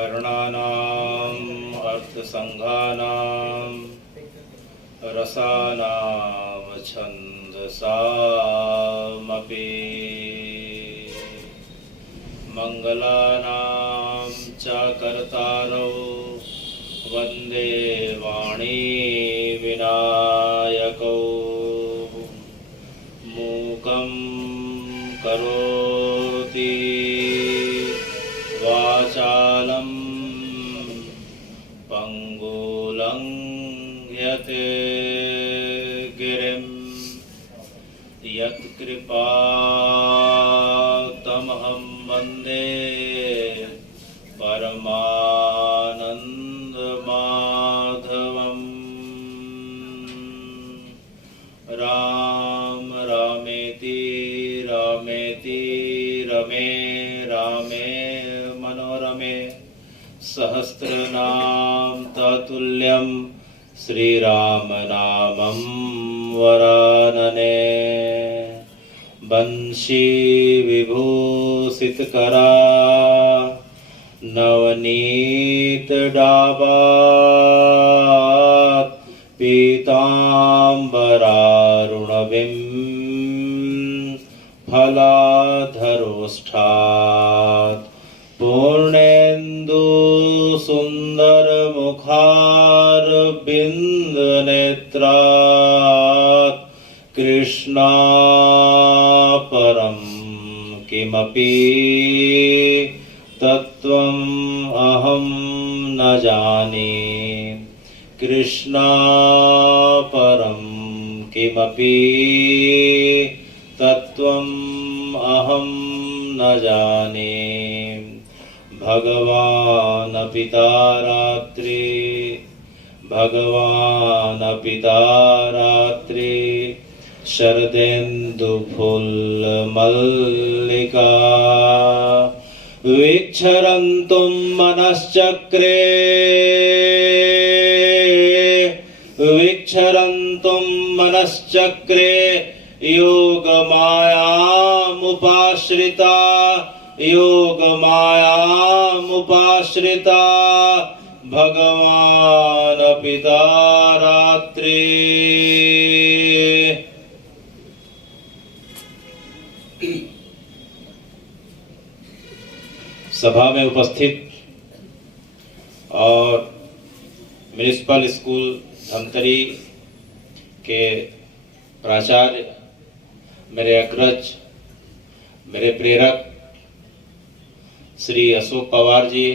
वर्णानाम् अर्थसंघानां रसानां छन्दसामपि मंगलानां च कर्तारौ वन्दे वाणी विनायकौ मूकं करोति वाचालं पंगुलं यते गिरिं यत्कृपातमहं वन्दे परमानन्दमाधवम्। राम रामेति रामेति रमे रामे मनोरमे सहस्रनाम ततुल्यं श्रीराम नामं वरानने। बंशी विभूषित करा नवनीत डाबा पीतांबरारुणबिं फलाधरोष्ठात् पूर्णेन्दु सुंदर मुखारविंद नेत्रात् कृष्णा परम किमपि तत्त्वम् अहं न जाने। कृष्णा परम किमपि तत्त्वम् अहं न जाने। भगवान् पिता रात्रि भगवान् पिता रात्रि शरदेन्दु फूल मल्लिका विक्षरन्तुं मनश्चक्रे विक्षरन्तुं मनश्चक्रे योगमायामुपाश्रिता योगमायामुपाश्रिता भगवान् पिता रात्रि। सभा में उपस्थित और म्युनिसिपल स्कूल धमतरी के प्राचार्य, मेरे अग्रज, मेरे प्रेरक श्री अशोक पवार जी,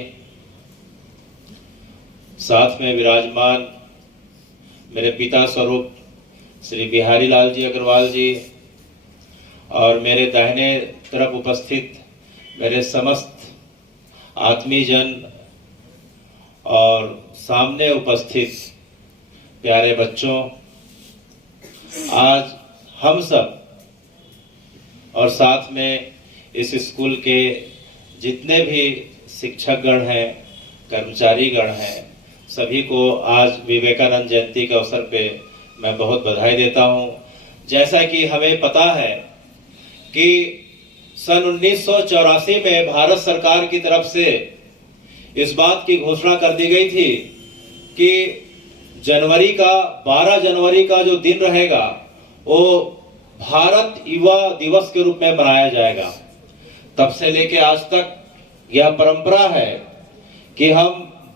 साथ में विराजमान मेरे पिता स्वरूप श्री बिहारी लाल जी अग्रवाल जी, और मेरे दाहिने तरफ उपस्थित मेरे समस्त आत्मीजन और सामने उपस्थित प्यारे बच्चों, आज हम सब और साथ में इस स्कूल के जितने भी शिक्षकगण हैं, कर्मचारीगण हैं, सभी को आज विवेकानंद जयंती के अवसर पे मैं बहुत बधाई देता हूं। जैसा कि हमें पता है कि सन 1984 में भारत सरकार की तरफ से इस बात की घोषणा कर दी गई थी कि 12 जनवरी का जो दिन रहेगा वो भारत युवा दिवस के रूप में मनाया जाएगा। तब से लेके आज तक यह परंपरा है कि हम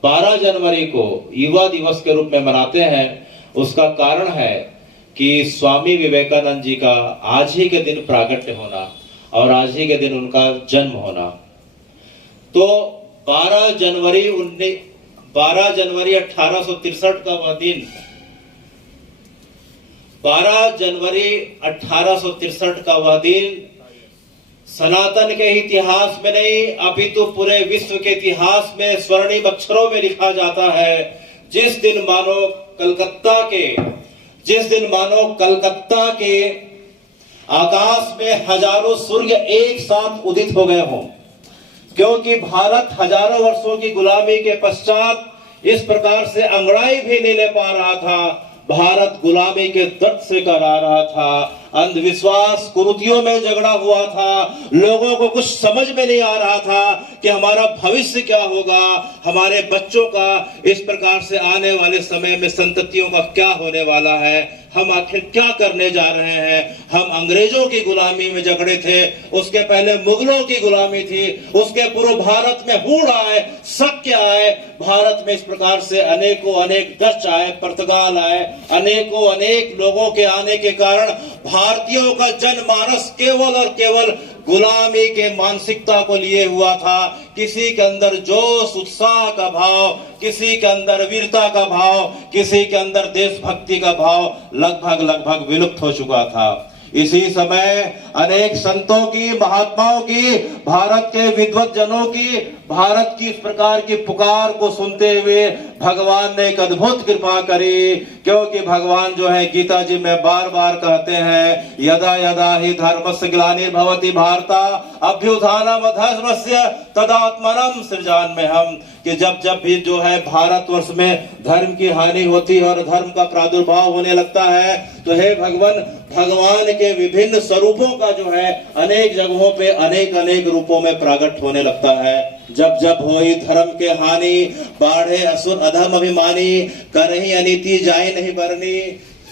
12 जनवरी को युवा दिवस के रूप में मनाते हैं। उसका कारण है कि स्वामी विवेकानंद जी का आज ही के दिन प्राकट्य होना और आज ही के दिन उनका जन्म होना। तो 12 जनवरी 1863 का वह दिन, 12 जनवरी 1863 का वह दिन सनातन के इतिहास में नहीं अपितु पूरे विश्व के इतिहास में स्वर्णिम अक्षरों में लिखा जाता है। जिस दिन मानो कलकत्ता के आकाश में हजारों सूर्य एक साथ उदित हो गए हों, क्योंकि भारत हजारों वर्षों की गुलामी के पश्चात इस प्रकार से अंगड़ाई भी नहीं ले पा रहा था। भारत गुलामी के दर्द से करा रहा था अंधविश्वास कुरीतियों में झगड़ा हुआ था। लोगों को कुछ समझ में नहीं आ रहा था कि हमारा भविष्य क्या होगा, हमारे बच्चों का इस प्रकार से आने वाले समय में संततियों का क्या होने वाला है, हम आखिर क्या करने जा रहे हैं। हम अंग्रेजों की गुलामी में जकड़े थे, उसके पहले मुगलों की गुलामी थी, उसके पूर्व भारत में हूण आए, शक्य आए, भारत में इस प्रकार से अनेकों अनेक डच आए, पुर्तगाल आए, अनेकों अनेक लोगों के आने के कारण भारतीयों का जनमानस केवल और केवल गुलामी के मानसिकता को लिए हुआ था। किसी के अंदर जोश उत्साह का भाव, किसी के अंदर वीरता का भाव, किसी के अंदर देशभक्ति का भाव लगभग विलुप्त हो चुका था। इसी समय अनेक संतों की, महात्माओं की, भारत के विद्वत जनों की, भारत की इस प्रकार की पुकार को सुनते हुए भगवान ने एक अद्भुत कृपा करी। क्योंकि भगवान जो है गीता जी में बार बार कहते हैं, यदा यदा ही धर्मस्य ग्लानिर्भवति भारत अभ्युत्थानम् धर्मस्य तदात्मानं सृजाम्यहम्, कि जब जब भी जो है भारतवर्ष में धर्म की हानि होती है और धर्म का प्रादुर्भाव होने लगता है, तो हे भगवान के विभिन्न स्वरूपों का जो है अनेक जगहों पे अनेक अनेक रूपों में प्रकट होने लगता है। जब जब होई धर्म के हानि, बाढ़े असुर अधम अभिमानी, करही अनीति जाए नहीं बरनी,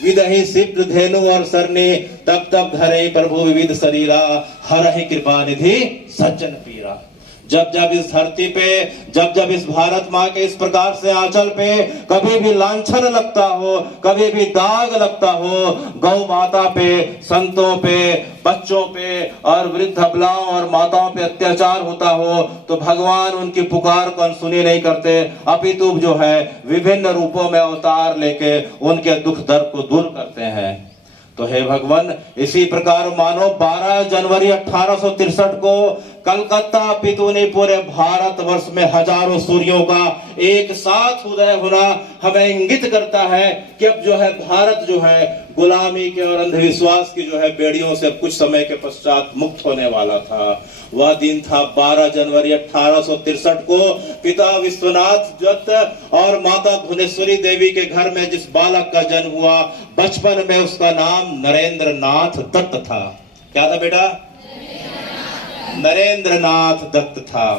विदहि सिद्ध धेनु और सरनी, तब तब धरे प्रभु विविध शरीरा, हरहि कृपा निधि सज्जन पीरा। जब जब इस धरती पे, जब जब इस भारत माँ के इस प्रकार से आंचल पे कभी भी लांछन लगता हो, कभी भी दाग लगता हो, गौ माता पे, संतों पे, बच्चों पे और वृद्ध अबलाओं और माताओं पे अत्याचार होता हो, तो भगवान उनकी पुकार को अनसुनी नहीं करते, अपितु जो है विभिन्न रूपों में अवतार लेके उनके दुख दर्द को दूर करते हैं। तो हे भगवान, इसी प्रकार मानो 12 जनवरी 1863 को कलकत्ता पितु ने पूरे भारतवर्ष में हजारों सूर्यों का एक साथ उदय होना हमें इंगित करता है कि अब जो है भारत जो है गुलामी के और अंधविश्वास की जो है बेड़ियों से कुछ समय के पश्चात मुक्त होने वाला था। वह दिन था 12 जनवरी 1863 को पिता विश्वनाथ दत्त और माता भुवनेश्वरी देवी के घर में जिस बालक का जन्म हुआ, बचपन में उसका नाम नरेंद्र नाथ दत्त था। क्या था बेटा? नरेंद्र नाथ दत्त था।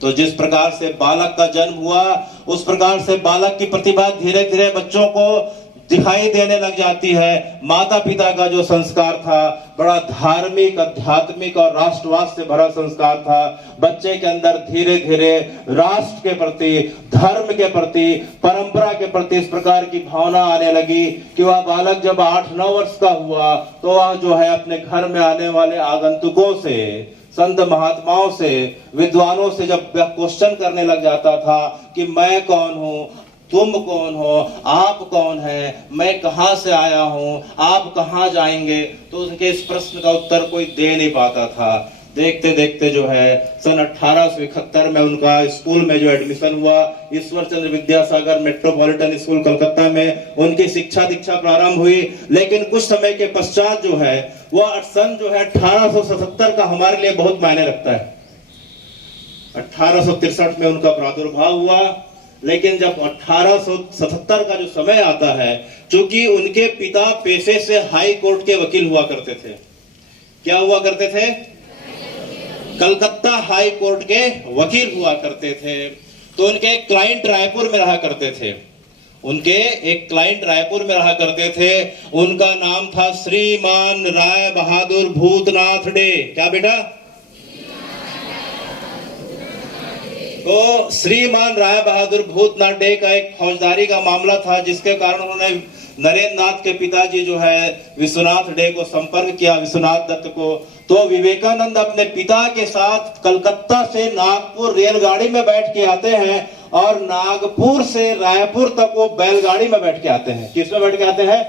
तो जिस प्रकार से बालक का जन्म हुआ, उस प्रकार से बालक की प्रतिभा धीरे धीरे बच्चों को दिखाई देने लग जाती है। माता पिता का जो संस्कार था बड़ा धार्मिक, आध्यात्मिक और राष्ट्रवाद से भरा संस्कार था। बच्चे के अंदर धीरे धीरे राष्ट्र के प्रति, धर्म के प्रति, परंपरा के प्रति इस प्रकार की भावना आने लगी कि वह बालक जब 8-9 वर्ष का हुआ तो वह जो है अपने घर में आने वाले आगंतुकों से, संत महात्माओं से, विद्वानों से जब क्वेश्चन करने लग जाता था कि मैं कौन हूँ, तुम कौन हो, आप कौन है, मैं कहां से आया हूं, आप कहां जाएंगे, तो उनके इस प्रश्न का उत्तर कोई दे नहीं पाता था। देखते देखते जो है सन 1871 में उनका स्कूल में जो एडमिशन हुआ, ईश्वर चंद्र विद्यासागर मेट्रोपॉलिटन स्कूल कलकत्ता में उनकी शिक्षा दीक्षा प्रारंभ हुई। लेकिन कुछ समय के पश्चात जो है वह सन जो है 1877 का हमारे लिए बहुत मायने रखता है। 1863 में उनका प्रादुर्भाव हुआ, लेकिन जब 1877 का जो समय आता है, चूंकि उनके पिता पेशे से हाई कोर्ट के वकील हुआ करते थे। क्या हुआ करते थे? कलकत्ता हाई कोर्ट के वकील हुआ करते थे। तो उनके एक क्लाइंट रायपुर में रहा करते थे। उनका नाम था श्रीमान राय बहादुर भूतनाथ डे। क्या बेटा? तो श्रीमान राय बहादुर भूतनाथ डे का एक फौजदारी का मामला था, जिसके कारण उन्होंने नरेंद्र नाथ के पिताजी जो है विश्वनाथ डे को संपर्क किया, विश्वनाथ दत्त को। तो विवेकानंद अपने पिता के साथ कलकत्ता से नागपुर रेलगाड़ी में बैठ के आते हैं और नागपुर से रायपुर तक वो बैलगाड़ी में बैठ के आते हैं। किस में बैठ के आते हैं?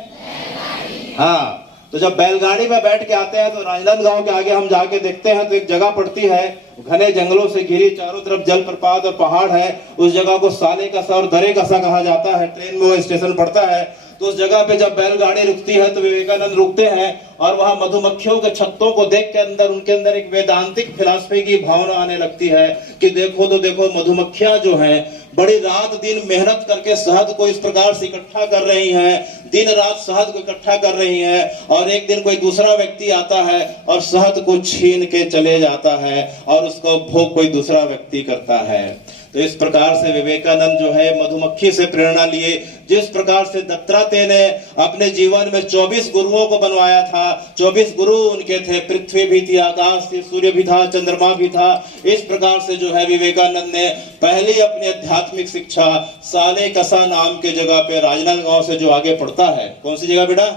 हाँ। तो जब बैलगाड़ी में बैठ के आते हैं तो राजनांदगांव के आगे हम जाके देखते हैं तो एक जगह पड़ती है, घने जंगलों से घिरी, चारों तरफ जलप्रपात और पहाड़ है। उस जगह को साले कसा और दरे कसा कहा जाता है। ट्रेन में वो स्टेशन पड़ता है। तो उस जगह पे जब बैलगाड़ी रुकती है तो विवेकानंद रुकते हैं और वहां मधुमक्खियों के छत्तों को देख के उनके अंदर एक वेदांतिक फिलॉसफी की भावना आने लगती है कि देखो तो देखो, मधुमक्खियां जो हैं बड़ी रात दिन मेहनत करके शहद को इस प्रकार से इकट्ठा कर रही हैं, दिन रात शहद को इकट्ठा कर रही हैं, और एक दिन कोई दूसरा व्यक्ति आता है और शहद को छीन के चले जाता है और उसका उपभोग कोई दूसरा व्यक्ति करता है। तो इस प्रकार से विवेकानंद जो है मधुमक्खी से प्रेरणा लिए। जिस प्रकार से दत्तात्रेय ने अपने जीवन में 24 गुरुओं को बनवाया था, 24 गुरु उनके थे, पृथ्वी भी थी, आकाश थी, सूर्य भी था, चंद्रमा भी था। इस प्रकार से जो है विवेकानंद ने पहली अपनी आध्यात्मिक शिक्षा साले कसा नाम के जगह पे राजनांदगांव से जो आगे पड़ता है, कौन सी जगह बेटा?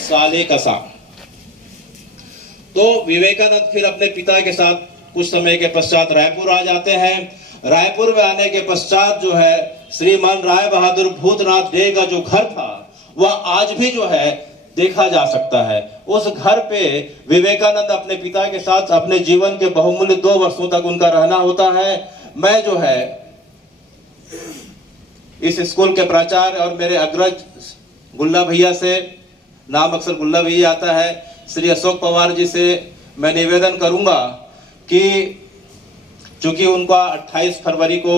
साले कसा। तो विवेकानंद फिर अपने पिता के साथ कुछ समय के पश्चात रायपुर आ जाते हैं। रायपुर में आने के पश्चात जो है श्रीमान राय बहादुर भूतनाथ डे का जो घर था वह आज भी जो है देखा जा सकता है। उस घर पे विवेकानंद अपने पिता के साथ अपने जीवन के बहुमूल्य 2 वर्षों तक उनका रहना होता है। मैं जो है इस स्कूल के प्राचार्य और मेरे अग्रज गुल्ला भैया से, नाम अक्सर गुल्ला भैया आता है, श्री अशोक पवार जी से मैं निवेदन करूंगा कि चूंकि उनका 28 फरवरी को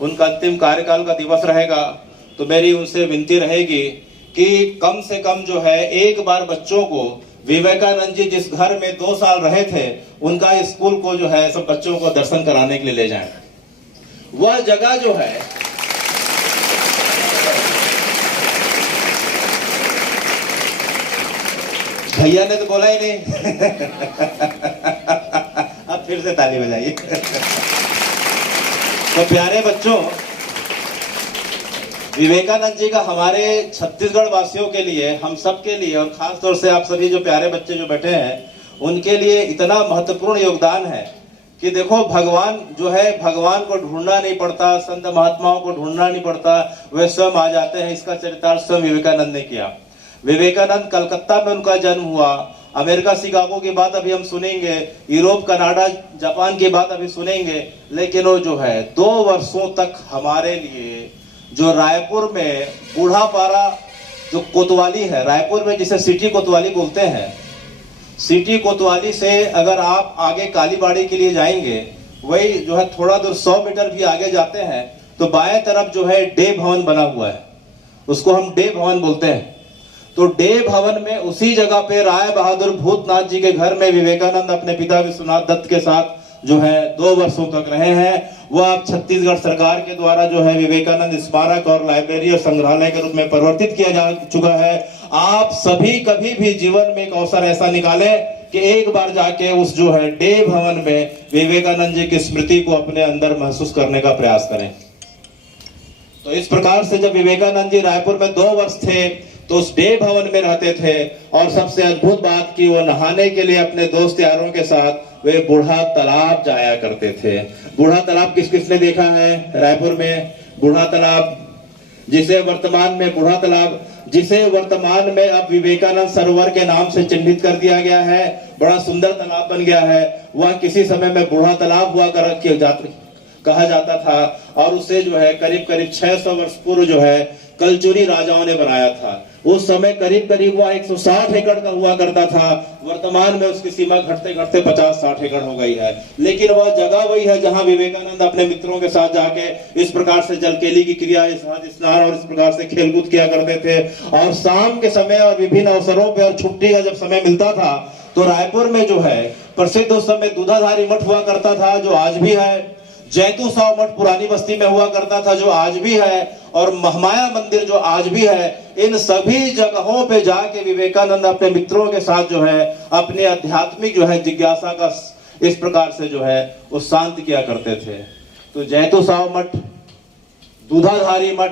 उनका अंतिम कार्यकाल का दिवस रहेगा, तो मेरी उनसे विनती रहेगी कि कम से कम जो है एक बार बच्चों को विवेकानंद जी जिस घर में 2 साल रहे थे उनका स्कूल को जो है सब बच्चों को दर्शन कराने के लिए ले जाएं। वह जगह जो है भैया ने तो बोला ही नहीं अब फिर से ताली बजाइए। तो प्यारे बच्चों, विवेकानंद जी का हमारे छत्तीसगढ़ वासियों के लिए, हम सब के लिए, और खास तौर से आप सभी जो प्यारे बच्चे जो बैठे हैं उनके लिए इतना महत्वपूर्ण योगदान है कि देखो, भगवान जो है, भगवान को ढूंढना नहीं पड़ता, संत महात्माओं को ढूंढना नहीं पड़ता, वे स्वयं आ जाते हैं। इसका चरितार्थ स्वयं विवेकानंद ने किया। विवेकानंद कलकत्ता में उनका जन्म हुआ। अमेरिका शिकागो की बात अभी हम सुनेंगे, यूरोप कनाडा जापान की बात अभी सुनेंगे, लेकिन वो जो है 2 वर्षों तक हमारे लिए जो रायपुर में बूढ़ापारा जो कोतवाली है, रायपुर में जिसे सिटी कोतवाली बोलते हैं, सिटी कोतवाली से अगर आप आगे कालीबाड़ी के लिए जाएंगे, वही जो है थोड़ा दूर 100 मीटर भी आगे जाते हैं तो बाएं तरफ जो है डे भवन बना हुआ है, उसको हम डे भवन बोलते हैं। तो डे भवन में उसी जगह पे राय बहादुर भूतनाथ जी के घर में विवेकानंद अपने पिता विश्वनाथ दत्त के साथ जो है 2 वर्षों तक रहे हैं। वह अब छत्तीसगढ़ सरकार के द्वारा जो है विवेकानंद स्मारक और लाइब्रेरी और संग्रहालय के रूप में परिवर्तित किया जा चुका है। आप सभी कभी भी जीवन में एक अवसर ऐसा निकालें कि एक बार जाके उस जो है डे भवन में विवेकानंद जी की स्मृति को अपने अंदर महसूस करने का प्रयास करें। तो इस प्रकार से जब विवेकानंद जी रायपुर में 2 वर्ष थे तो उस डे भवन में रहते थे, और सबसे अद्भुत बात कि वो नहाने के लिए अपने दोस्त यारों के साथ वे बूढ़ा तालाब जाया करते थे। बूढ़ा तालाब किस किसने देखा है रायपुर में? बूढ़ा तालाब, जिसे वर्तमान में अब विवेकानंद सरोवर के नाम से चिन्हित कर दिया गया है। बड़ा सुंदर तालाब बन गया है। वह किसी समय में बूढ़ा तालाब हुआ कहा जाता था, और उसे जो है करीब करीब 600 वर्ष पूर्व जो है कलचुरी राजाओं ने बनाया था। उस समय करीब करीब वह 160 एकड़ का हुआ करता था। वर्तमान में उसकी सीमा घटते घटते 50-60 एकड़ हो गई है। लेकिन वह जगह वही है जहां विवेकानंद अपने मित्रों के साथ जाके इस प्रकार से जलकेली की क्रिया, स्नान और इस प्रकार से खेलकूद किया करते थे। और शाम के समय और विभिन्न अवसरों पर और छुट्टी का जब समय मिलता था तो रायपुर में जो है प्रसिद्ध उस समय दूधाधारी मठ हुआ करता था, जो आज भी है। जैतू साव मठ पुरानी बस्ती में हुआ करता था, जो आज भी है। और महामाया मंदिर जो आज भी है। इन सभी जगहों पे जाके विवेकानंद अपने मित्रों के साथ जो है अपने आध्यात्मिक जो है जिज्ञासा का इस प्रकार से जो है वो शांत किया करते थे। तो जैतू साव मठ, दूधाधारी मठ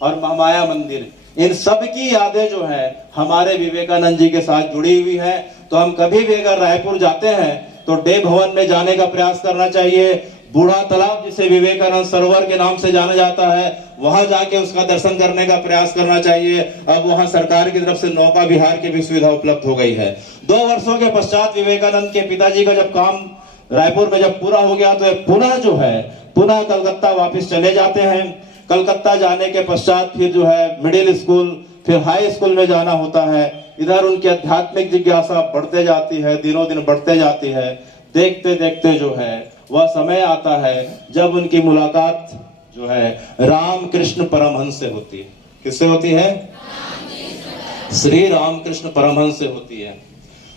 और महामाया मंदिर, इन सब की यादें जो है हमारे विवेकानंद जी के साथ जुड़ी हुई है। तो हम कभी भी अगर रायपुर जाते हैं तो डे भवन में जाने का प्रयास करना चाहिए। बूढ़ा तालाब, जिसे विवेकानंद सरोवर के नाम से जाना जाता है, वहां जाके उसका दर्शन करने का प्रयास करना चाहिए। अब वहां सरकार की तरफ से नौका विहार की भी सुविधा उपलब्ध हो गई है। 2 वर्षों के पश्चात विवेकानंद के पिताजी का जब काम रायपुर में जब पूरा हो गया तो पुनः कलकत्ता वापस चले जाते हैं। कलकत्ता जाने के पश्चात फिर जो है मिडिल स्कूल फिर हाई स्कूल में जाना होता है। इधर उनकी आध्यात्मिक जिज्ञासा बढ़ते जाती है, दिनों दिन बढ़ते जाती है। देखते देखते जो है वह समय आता है जब उनकी मुलाकात जो है रामकृष्ण परमहंस से होती है। किससे होती है? श्री रामकृष्ण परमहंस से होती है।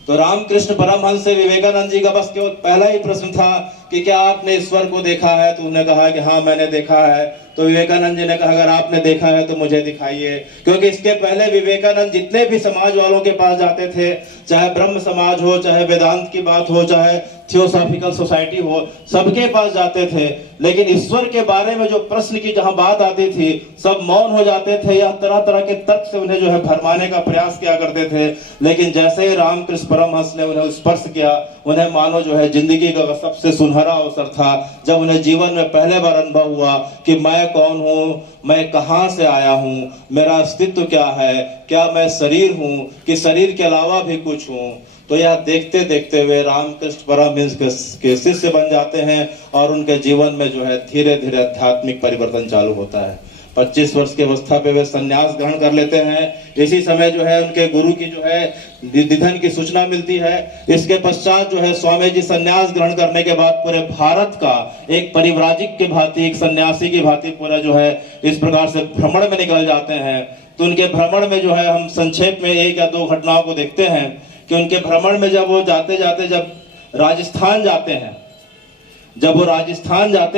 तो रामकृष्ण परमहंस से विवेकानंद जी का बस केवल पहला ही प्रश्न था कि क्या आपने ईश्वर को देखा है? तो उन्होंने कहा कि हाँ मैंने देखा है। तो विवेकानंद जी ने कहा अगर आपने देखा है तो मुझे दिखाइए। क्योंकि इसके पहले विवेकानंद जितने भी समाज वालों के पास जाते थे, चाहे ब्रह्म समाज हो, चाहे वेदांत की बात हो, चाहे थियोसॉफिकल सोसाइटी हो, सबके पास जाते थे, लेकिन ईश्वर के बारे में जो प्रश्न की जहां बात आती थी सब मौन हो जाते थे या तरह तरह के तर्क से उन्हें जो है भरमाने का प्रयास किया करते थे। लेकिन जैसे ही रामकृष्ण परमहंस ने उन्हें स्पर्श किया, उन्हें मानो जो है जिंदगी का सबसे सुनहरा अवसर था जब उन्हें जीवन में पहले बार अनुभव हुआ कि मैं कौन हूँ, मैं कहाँ से आया हूँ, मेरा अस्तित्व क्या है, क्या मैं शरीर हूँ कि शरीर के अलावा भी कुछ हूँ। तो यह देखते देखते वे रामकृष्ण परमहंस के शिष्य बन जाते हैं और उनके जीवन में जो है धीरे धीरे आध्यात्मिक परिवर्तन चालू होता है। 25 वर्ष की अवस्था पे वे संन्यास ग्रहण कर लेते हैं। इसी समय जो है उनके गुरु की जो है निधन की सूचना मिलती है। इसके पश्चात जो है स्वामी जी संन्यास ग्रहण करने के बाद पूरे भारत का एक परिव्राजक के भांति, एक सन्यासी की भांति पूरा जो है इस प्रकार से भ्रमण में निकल जाते हैं। तो उनके भ्रमण में जो है हम संक्षेप में एक या दो घटनाओं को देखते हैं कि उनके भ्रमण में जब वो जाते जाते जब राजस्थान जाते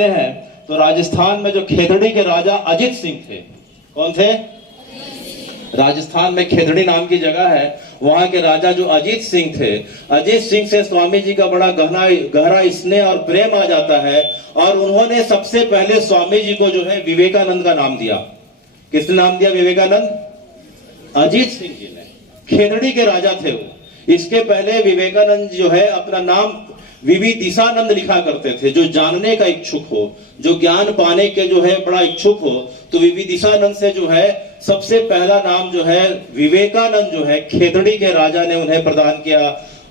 हैं तो राजस्थान में जो खेतड़ी के राजा अजीत सिंह थे। कौन थे? राजस्थान में खेतड़ी नाम की जगह है, वहां के राजा जो अजीत सिंह थे, अजीत सिंह से स्वामी जी का बड़ा गहरा स्नेह और प्रेम आ जाता है और उन्होंने सबसे पहले स्वामी जी को जो है विवेकानंद का नाम दिया। किसने नाम दिया? विवेकानंद। अजीत सिंह जी ने, खेतड़ी के राजा थे वो। इसके पहले विवेकानंद जो है अपना नाम विविदिशानंद लिखा करते थे। जो जानने का इच्छुक हो, जो ज्ञान पाने के जो है बड़ा इच्छुक हो, तो विविदिशानंद से जो है सबसे पहला नाम जो है विवेकानंद जो है खेतड़ी के राजा ने उन्हें प्रदान किया।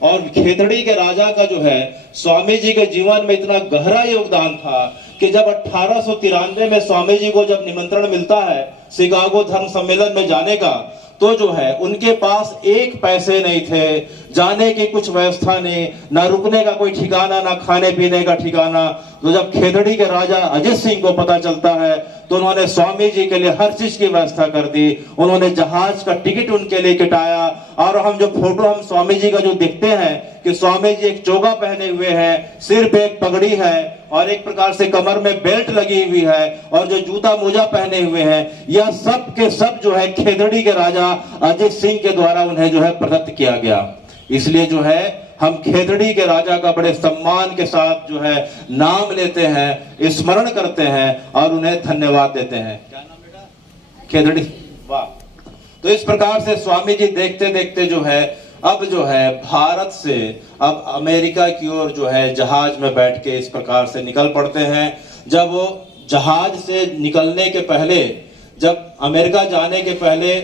और खेतड़ी के राजा का जो है स्वामी जी के जीवन में इतना गहरा योगदान था कि जब 1893 में स्वामी जी को जब निमंत्रण मिलता है शिकागो धर्म सम्मेलन में जाने का, तो जो है उनके पास एक पैसे नहीं थे, जाने की कुछ व्यवस्था नहीं, ना रुकने का कोई ठिकाना, ना खाने पीने का ठिकाना। तो जब खेतड़ी के राजा अजीत सिंह को पता चलता है तो उन्होंने स्वामी जी के लिए हर चीज की व्यवस्था कर दी। उन्होंने जहाज का टिकट उनके लिए कटाया। और हम जो फोटो हम स्वामी जी का जो देखते हैं कि स्वामी जी एक चोगा पहने हुए हैं, सिर पे एक पगड़ी है और एक प्रकार से कमर में बेल्ट लगी हुई है और जो जूता मोजा पहने हुए हैं, यह सब के सब जो है खेतड़ी के राजा अजीत सिंह के द्वारा उन्हें जो है प्रदत्त किया गया। इसलिए जो है हम खेतड़ी के राजा का बड़े सम्मान के साथ जो है नाम लेते हैं, स्मरण करते हैं और उन्हें धन्यवाद देते हैं। क्या नाम बेटा? खेतड़ी। वाह। तो इस प्रकार से स्वामी जी देखते देखते जो है अब जो है भारत से अब अमेरिका की ओर जो है जहाज में बैठ के इस प्रकार से निकल पड़ते हैं। जब वो जहाज से निकलने के पहले, जब अमेरिका जाने के पहले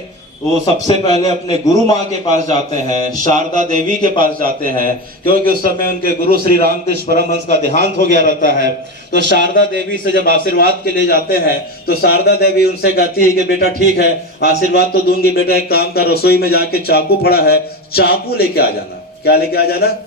वो सबसे पहले अपने गुरु माँ के पास जाते हैं, शारदा देवी के पास जाते हैं, क्योंकि उस समय उनके गुरु श्री रामकृष्ण परमहंस का देहांत हो गया रहता है। तो शारदा देवी से जब आशीर्वाद के लिए जाते हैं तो शारदा देवी उनसे कहती है कि बेटा ठीक है, आशीर्वाद तो दूंगी, बेटा एक काम कर, रसोई में जाके चाकू पड़ा है, चाकू लेके आ जाना। क्या लेके आ जाना?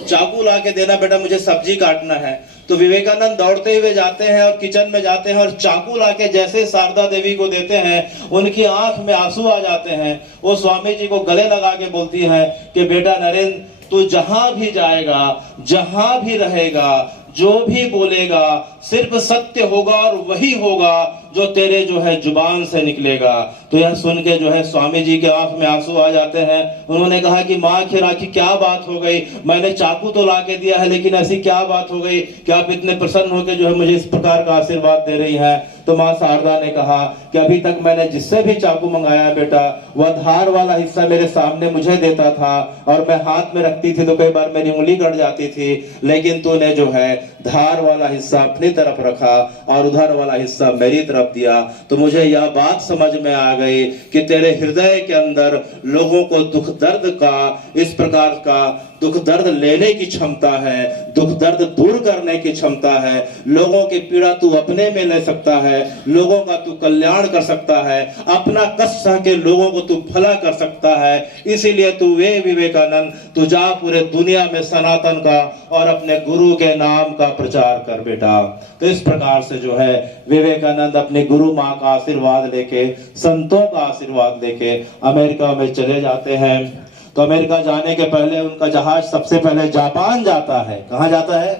चाकू ला के देना बेटा, मुझे सब्जी काटना है। तो विवेकानंद दौड़ते हुए जाते हैं और किचन में जाते हैं और चाकू लाके जैसे शारदा देवी को देते हैं, उनकी आंख में आंसू आ जाते हैं। वो स्वामी जी को गले लगा के बोलती है कि बेटा नरेंद्र, तू जहां भी जाएगा, जहां भी रहेगा, जो भी बोलेगा सिर्फ सत्य होगा और वही होगा जो तेरे जो है जुबान से निकलेगा। तो यह सुन के जो है स्वामी जी के आंख में आंसू आ जाते हैं। उन्होंने कहा कि माँ आखिर क्या बात हो गई, मैंने चाकू तो ला के दिया है लेकिन ऐसी क्या बात हो गई कि आप इतने प्रसन्न होकर जो है मुझे इस प्रकार का आशीर्वाद दे रही है। तो माँ शारदा ने कहा कि अभी तक मैंने जिससे भी चाकू मंगाया बेटा, वह धार वाला हिस्सा मेरे सामने मुझे देता था और मैं हाथ में रखती थी तो कई बार मेरी उंगली कट जाती थी, लेकिन तूने जो है धार वाला हिस्सा अपनी तरफ रखा और उधर वाला हिस्सा मेरी तरफ दिया। तो मुझे यह बात समझ में आ गई कि तेरे हृदय के अंदर लोगों को दुख दर्द का इस प्रकार का दुख दर्द लेने की क्षमता है, दुख दर्द दूर करने की क्षमता है, लोगों की पीड़ा तू अपने में ले सकता है, लोगों का तू कल्याण कर सकता है, अपना कष्ट सह के लोगों को तू भला कर सकता है। इसीलिए तू वे विवेकानंद, तू जा पूरे दुनिया में सनातन का और अपने गुरु के नाम का प्रचार कर बेटा। तो इस प्रकार से जो है विवेकानंद अपने गुरु माँ का आशीर्वाद लेके, संतों का आशीर्वाद लेके अमेरिका में चले जाते हैं। तो अमेरिका जाने के पहले उनका जहाज सबसे पहले जापान जाता है। कहाँ जाता है?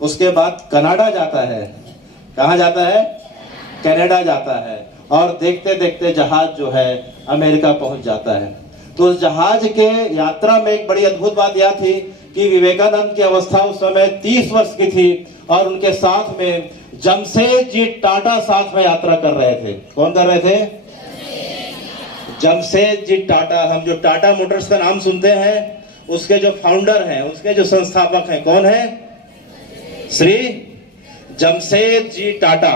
उसके बाद कनाडा जाता है। कहाँ जाता है? कनाडा जाता है। और देखते देखते जहाज जो है अमेरिका पहुंच जाता है। तो उस जहाज के यात्रा में एक बड़ी अद्भुत बात यह थी कि विवेकानंद की अवस्था उस समय 30 वर्ष की थी और उनके साथ में जमशेदजी टाटा साथ में यात्रा कर रहे थे। कौन कर रहे थे? जमशेदजी टाटा। हम जो टाटा मोटर्स का नाम सुनते हैं, उसके जो फाउंडर हैं, उसके जो संस्थापक हैं, कौन है? श्री जमशेदजी टाटा।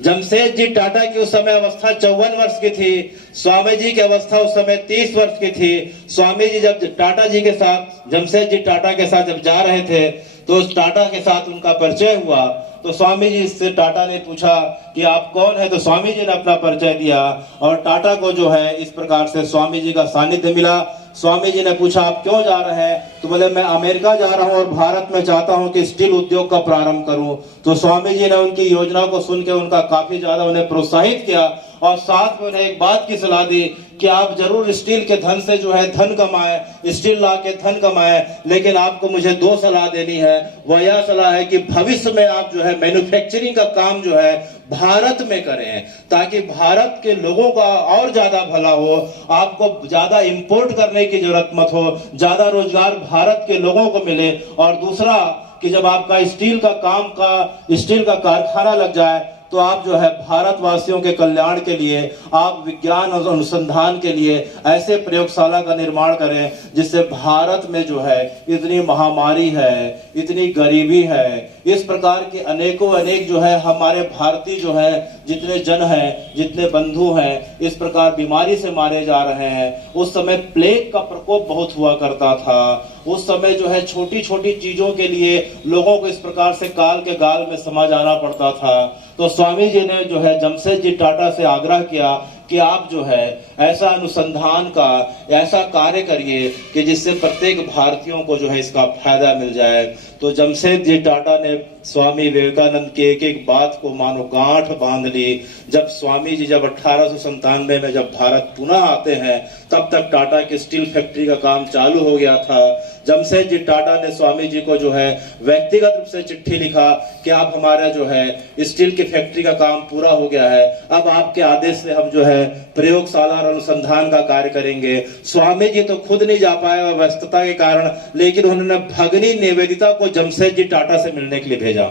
जमशेदजी टाटा की उस समय अवस्था 54 वर्ष की थी। स्वामी जी की अवस्था उस समय 30 वर्ष की थी। स्वामी जी जब टाटा जी के साथ, जमशेदजी टाटा के साथ जब जा रहे थे तो उस टाटा के साथ उनका परिचय हुआ। तो स्वामी जी से टाटा ने पूछा कि आप कौन है? तो स्वामी जी ने अपना परिचय दिया और टाटा को जो है इस प्रकार से स्वामी जी का सानिध्य मिला। स्वामी जी ने पूछा आप क्यों जा रहे हैं? तो बोले मैं अमेरिका जा रहा हूं और भारत में चाहता हूं कि स्टील उद्योग का प्रारंभ करूं। तो स्वामी जी ने उनकी योजना को सुन के उनका काफी ज्यादा उन्हें प्रोत्साहित किया और साथ में उन्हें एक बात की सलाह दी कि आप जरूर स्टील के धन से जो है धन कमाएं, स्टील ला के धन कमाएं, लेकिन आपको मुझे 2 सलाह देनी है। वह यह सलाह है कि भविष्य में आप जो है मैन्युफैक्चरिंग का काम जो है भारत में करें, ताकि भारत के लोगों का और ज्यादा भला हो। आपको ज्यादा इंपोर्ट करने की जरूरत मत हो, ज्यादा रोजगार भारत के लोगों को मिले। और दूसरा कि जब आपका स्टील का कारखाना लग जाए तो आप जो है भारतवासियों के कल्याण के लिए, आप विज्ञान और अनुसंधान के लिए ऐसे प्रयोगशाला का निर्माण करें जिससे भारत में जो है इतनी महामारी है, इतनी गरीबी है, इस प्रकार के अनेक जो है हमारे भारतीय जो है जितने जन हैं, जितने बंधु हैं, इस प्रकार बीमारी से मारे जा रहे हैं। उस समय प्लेग का प्रकोप बहुत हुआ करता था। उस समय जो है छोटी छोटी चीजों के लिए लोगों को इस प्रकार से काल के गाल में समा जाना पड़ता था। तो स्वामी जी ने जो है जमशेदजी टाटा से आग्रह किया कि आप जो है ऐसा अनुसंधान का ऐसा कार्य करिए कि जिससे प्रत्येक भारतीयों को जो है इसका फायदा मिल जाए। तो जमशेदजी टाटा ने स्वामी विवेकानंद की एक एक बात को मानो गांठ बांध ली। जब स्वामी जी जब 1897 में जब भारत पुनः आते हैं तब तक टाटा की स्टील फैक्ट्री का काम चालू हो गया था। जमशेदजी टाटा ने स्वामी जी को जो है व्यक्तिगत रूप से चिट्ठी लिखा कि आप हमारा जो है स्टील की फैक्ट्री का काम पूरा हो गया है, अब आपके आदेश से हम जो है प्रयोगशाला और अनुसंधान का कार्य करेंगे। स्वामी जी तो खुद नहीं जा पाए व्यस्तता के कारण, लेकिन उन्होंने भगिनी निवेदिता को जमशेदजी टाटा से मिलने के लिए भेजा।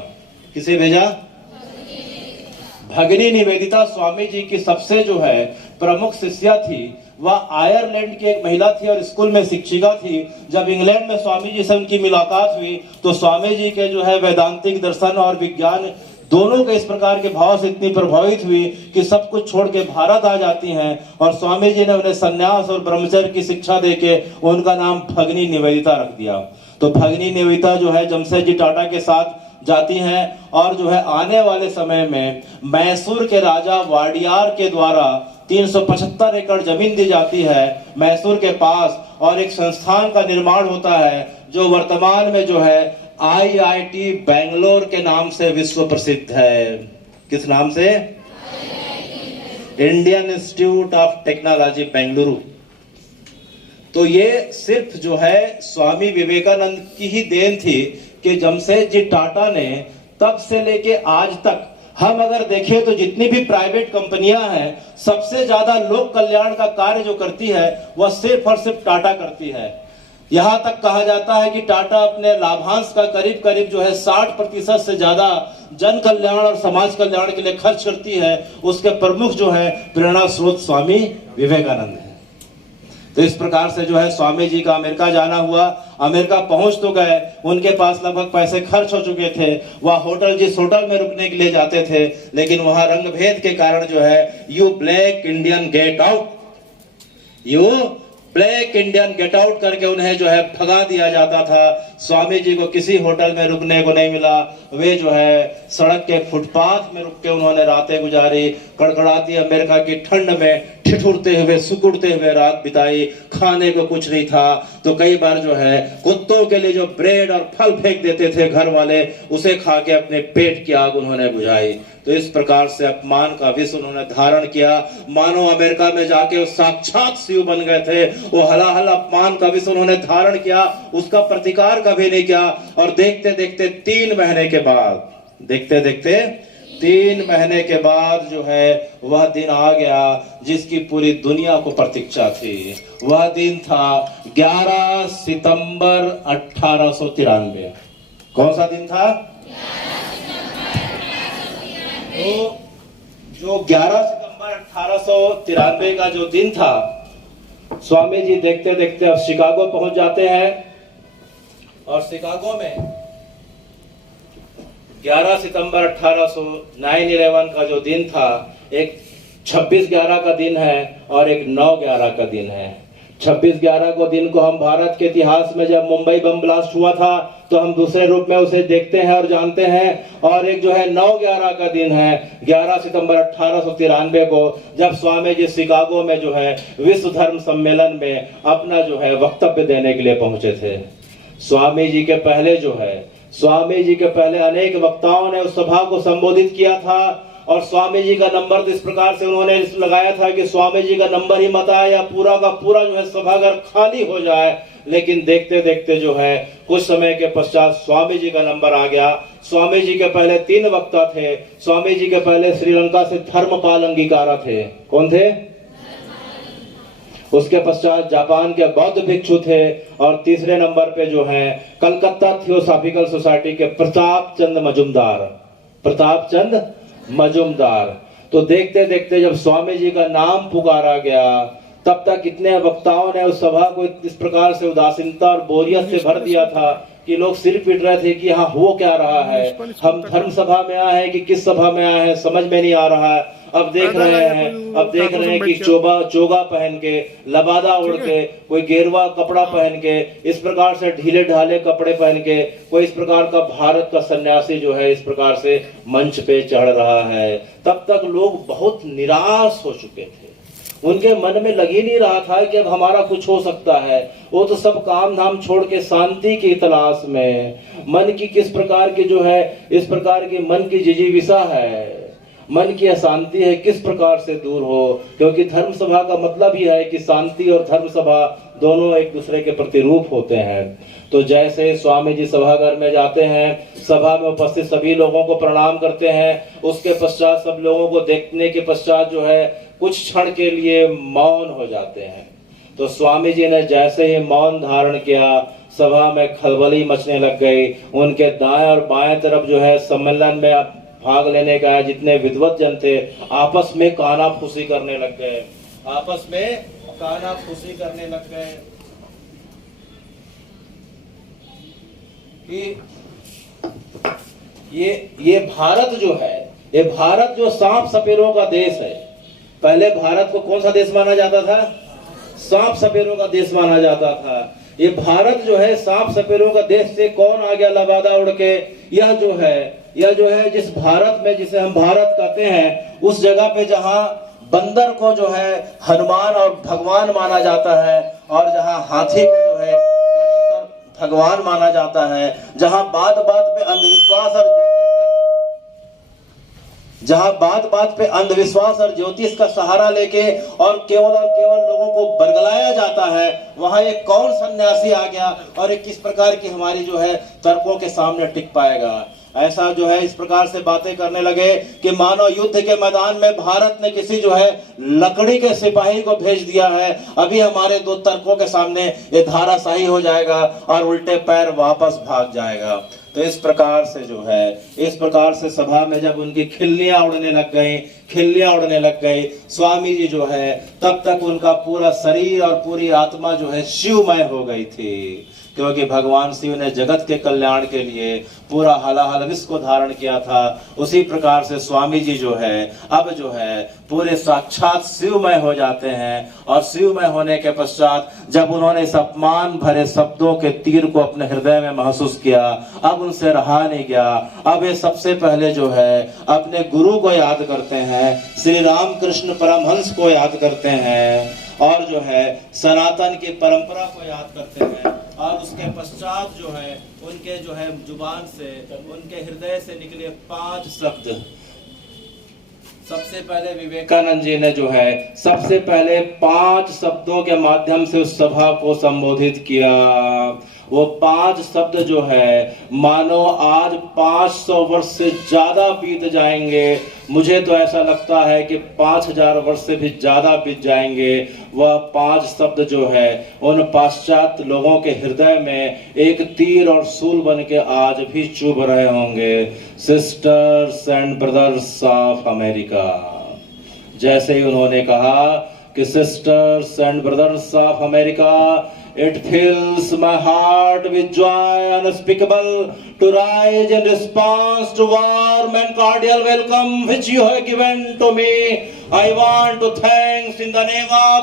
किसे भेजा? भगिनी निवेदिता स्वामी जी की सबसे जो है प्रमुख शिष्या थी। वह आयरलैंड की एक महिला थी और स्कूल में शिक्षिका थी। जब इंग्लैंड में स्वामी जी से उनकी मुलाकात हुई तो स्वामी जी के जो है वैदांतिक दर्शन और विज्ञान दोनों के इस प्रकार के भाव से इतनी प्रभावित हुई कि सब कुछ छोड़ के भारत आ जाती हैं और स्वामी जी ने उन्हें संन्यास और ब्रह्मचर्य की शिक्षा देके उनका नाम भगिनी निवेदिता रख दिया। तो भगिनी निवेदिता जो है जमशेदजी टाटा के साथ जाती हैं और जो है आने वाले समय में मैसूर के राजा वाडियार के द्वारा 375 एकड़ जमीन दी जाती है मैसूर के पास और एक संस्थान का निर्माण होता है जो वर्तमान में जो है IIT बेंगलोर के नाम से विश्व प्रसिद्ध है। किस नाम से? Indian institute of technology Bengaluru. तो ये सिर्फ जो है स्वामी विवेकानंद की ही देन थी कि जमशेदजी टाटा ने तब से लेके आज तक हम अगर देखें तो जितनी भी प्राइवेट कंपनियां हैं सबसे ज्यादा लोक कल्याण का कार्य जो करती है वह सिर्फ और सिर्फ टाटा करती है। यहां तक कहा जाता है कि टाटा अपने लाभांश का करीब करीब जो है 60% से ज्यादा जन कल्याण और समाज कल्याण के लिए खर्च करती है। उसके प्रमुख जो है प्रेरणा स्रोत स्वामी विवेकानंद है। तो इस प्रकार से जो है स्वामी जी का अमेरिका जाना हुआ। अमेरिका पहुंच तो गए, उनके पास लगभग पैसे खर्च हो चुके थे। वह जिस होटल में रुकने के लिए जाते थे, लेकिन वहां रंग भेद के कारण जो है you black Indian get out, you black Indian get out करके उन्हें जो है भगा दिया जाता था। स्वामी जी को किसी होटल में रुकने को नहीं मिला। वे जो है सड़क के फुटपाथ में रुक के उन्होंने रातें गुजारी। कड़कड़ाती अमेरिका की ठंड में ठिठुरते हुए सिकुड़ते हुए रात बिताई। खाने को कुछ नहीं था तो कई बार जो है कुत्तों के लिए जो ब्रेड और फल फेंक देते थे घर वाले, उसे खा के अपने पेट की आग उन्होंने बुझाई। तो इस प्रकार से अपमान का विष उन्होंने धारण किया। मानो अमेरिका में जाके वो साक्षात शिव बन गए थे। वो हलाहल अपमान का विष उन्होंने धारण किया, उसका प्रतिकार कभी नहीं किया। और देखते देखते 3 महीने के बाद, देखते देखते 3 महीने के बाद जो है वह दिन आ गया जिसकी पूरी दुनिया को प्रतीक्षा थी। वह दिन था 11 सितंबर 1893। कौन सा दिन था? तो जो 11 सितंबर 1893 का जो दिन था, स्वामी जी देखते देखते अब शिकागो पहुंच जाते हैं। और शिकागो में 11 सितंबर 9/11 का जो दिन था, एक 26/11 का दिन है और एक 9/11 का दिन है। 26/11 को दिन को हम भारत के इतिहास में जब मुंबई बम ब्लास्ट हुआ था तो हम दूसरे रूप में उसे देखते हैं और जानते हैं। और एक जो है 9/11 का दिन है, 11 सितंबर 1893 को, जब स्वामी जी शिकागो में जो है विश्व धर्म सम्मेलन में अपना जो है वक्तव्य देने के लिए पहुंचे थे। स्वामी जी के पहले जो है, स्वामी जी के पहले अनेक वक्ताओं ने उस सभा को संबोधित किया था। और स्वामी जी का नंबर तो इस प्रकार से उन्होंने लगाया था कि स्वामी जी का नंबर ही मत आए या पूरा का पूरा जो है सभागार खाली हो जाए। लेकिन देखते देखते जो है कुछ समय के पश्चात स्वामी जी का नंबर आ गया। स्वामी जी के पहले 3 वक्ता थे। स्वामी जी के पहले श्रीलंका से धर्मपाल अंगीकारा थे। कौन थे? उसके पश्चात जापान के बौद्ध भिक्षु थे। और तीसरे नंबर पे जो है कलकत्ता थियोसॉफिकल सोसाइटी के प्रताप चंद मजुमदार, प्रताप चंद मजुमदार। तो देखते देखते जब स्वामी जी का नाम पुकारा गया, तब तक इतने वक्ताओं ने उस सभा को इस प्रकार से उदासीनता और बोरियत से भर दिया था कि लोग सिर पीट रहे थे कि हाँ हो क्या रहा है, हम धर्म सभा में आए हैं कि किस सभा में आए हैं, समझ में नहीं आ रहा है। अब देख रहे हैं कि चोगा पहन के, लबादा उड़ के, कोई गेरुआ कपड़ा पहन के, इस प्रकार से ढीले ढाले कपड़े पहन के कोई इस प्रकार का भारत का सन्यासी जो है इस प्रकार से मंच पे चढ़ रहा है। तब तक लोग बहुत निराश हो चुके थे। उनके मन में लग ही नहीं रहा था कि अब हमारा कुछ हो सकता है। वो तो सब काम धाम छोड़ के शांति की तलाश में, मन की किस प्रकार की जो है इस प्रकार की मन की जिजीविषा है, मन की अशांति है, किस प्रकार से दूर हो। क्योंकि धर्म सभा का मतलब ही है कि शांति और धर्म सभा दोनों एक दूसरे के प्रतिरूप होते हैं। तो जैसे स्वामी जी सभागार में जाते हैं, सभा में उपस्थित सभी लोगों को प्रणाम करते हैं। उसके पश्चात सब लोगों को देखने के पश्चात जो है कुछ क्षण के लिए मौन हो जाते हैं। तो स्वामी जी ने जैसे ही मौन धारण किया, सभा में खलबली मचने लग गई। उनके दाएं और बाएं तरफ जो है सम्मेलन में भाग लेने का जितने विद्वत जन थे आपस में काना फूसी करने लग गए, आपस में काना फूसी करने लग गए कि ये भारत जो है, ये भारत जो सांप सपेरों का देश है। पहले भारत को कौन सा देश माना जाता था? सांप सपेरों का देश माना जाता था। ये भारत जो है सांप सपेरों का देश से कौन आ गया लबादा उड़ के? यह जो है जिस भारत में, जिसे हम भारत कहते हैं, उस जगह पे जहां बंदर को जो है हनुमान और भगवान माना जाता है, और जहां हाथी को जो है भगवान माना जाता है, जहां बात बात पे अंधविश्वास और ज्योतिष का सहारा लेके और केवल लोगों को बरगलाया जाता है, वहां एक कौन सन्यासी आ गया और एक किस प्रकार की हमारी जो है तर्कों के सामने टिक पाएगा। ऐसा जो है इस प्रकार से बातें करने लगे कि मानो युद्ध के मैदान में भारत ने किसी जो है लकड़ी के सिपाही को भेज दिया है। अभी हमारे 2 तर्कों के सामने ये धाराशाही हो जाएगा और उल्टे पैर वापस भाग जाएगा। तो इस प्रकार से जो है, इस प्रकार से सभा में जब उनकी खिल्लियां उड़ने लग गई, स्वामी जी जो है तब तक उनका पूरा शरीर और पूरी आत्मा जो है शिवमय हो गई थी। क्योंकि भगवान शिव ने जगत के कल्याण के लिए पूरा हलाहल विश्व को धारण किया था। उसी प्रकार से स्वामी जी जो है अब जो है पूरे साक्षात शिवमय हो जाते हैं, और शिवमय होने के पश्चात जब उन्होंने इस अपमान भरे शब्दों के तीर को अपने हृदय में महसूस किया, अब उनसे रहा नहीं गया। अब ये सबसे पहले जो है अपने गुरु को याद करते हैं, श्री रामकृष्ण परमहंस को याद करते हैं, और जो है सनातन की परंपरा को याद करते हैं। और उसके पश्चात जो है उनके जो है जुबान से, उनके हृदय से निकले 5 शब्द। सबसे पहले विवेकानंद जी ने जो है सबसे पहले 5 शब्दों के माध्यम से उस सभा को संबोधित किया। वो 5 शब्द जो है मानो आज 500 वर्ष से ज्यादा बीत जाएंगे, मुझे तो ऐसा लगता है कि 5000 वर्ष से भी ज्यादा बीत जाएंगे। वह 5 शब्द जो है उन पाश्चात्य लोगों के हृदय में एक तीर और सूल बन के आज भी चुभ रहे होंगे। Sisters and brothers of America, जैसे ही उन्होंने कहा कि sisters and brothers of America, it fills my heart with joy unspeakable to rise in response to warm and cordial welcome which you have given to me. I want to thanks in the name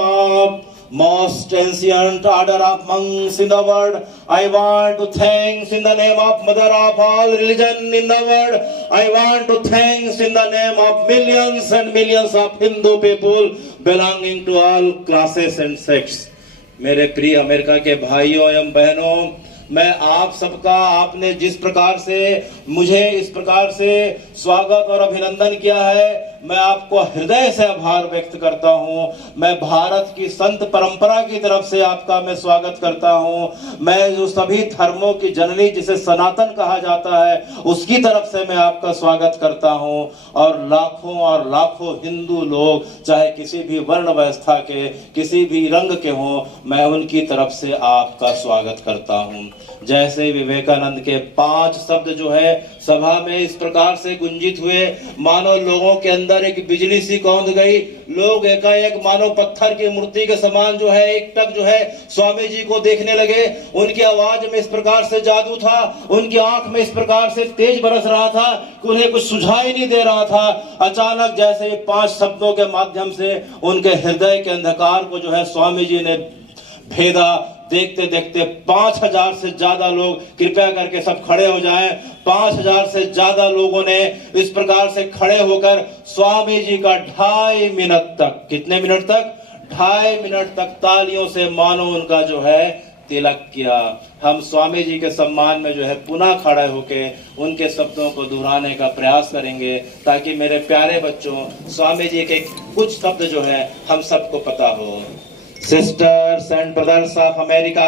of most ancient order of monks in the world. I want to thanks in the name of mother of all religion in the world. I want to thanks in the name of millions and millions of Hindu people belonging to all classes and sects. मेरे प्रिय America के भाइयों एवं बहनों, मैं आप सबका, आपने जिस प्रकार से मुझे इस प्रकार से स्वागत और अभिनंदन किया है, मैं आपको हृदय से आभार व्यक्त करता हूं। मैं भारत की संत परंपरा की तरफ से आपका मैं स्वागत करता हूं। मैं जो सभी धर्मों की जननी जिसे सनातन कहा जाता है उसकी तरफ से मैं आपका स्वागत करता हूं। और लाखों हिंदू लोग चाहे किसी भी वर्ण व्यवस्था के, किसी भी रंग के हों, मैं उनकी तरफ से आपका स्वागत करता हूं। जैसे विवेकानंद के 5 शब्द जो है सभा में इस प्रकार से गुंजित हुए, मानो लोगों के अंदर एक बिजली सी कौंध गई। लोग एकाएक मानो पत्थर की मूर्ति के समान जो है एकटक जो है स्वामी जी को देखने लगे। उनकी आवाज में इस प्रकार से जादू था, उनकी आंख में इस प्रकार से तेज बरस रहा था कि उन्हें कुछ सुझाई नहीं दे रहा था। अचानक जैसे 5 शब्दों के माध्यम से उनके हृदय के अंधकार को जो है स्वामी जी ने भेदा। देखते देखते 5000 से ज्यादा लोग, कृपया करके सब खड़े हो जाएं, 5000 से ज्यादा लोगों ने इस प्रकार से खड़े होकर स्वामी जी का 2.5 मिनट तक, कितने मिनट तक? 2.5 मिनट तक तालियों से मानो उनका जो है तिलक किया। हम स्वामी जी के सम्मान में जो है पुनः खड़े होके उनके शब्दों को दोहराने का प्रयास करेंगे, ताकि मेरे प्यारे बच्चों स्वामी जी के कुछ शब्द जो है हम सबको पता हो। Sisters and brothers of America,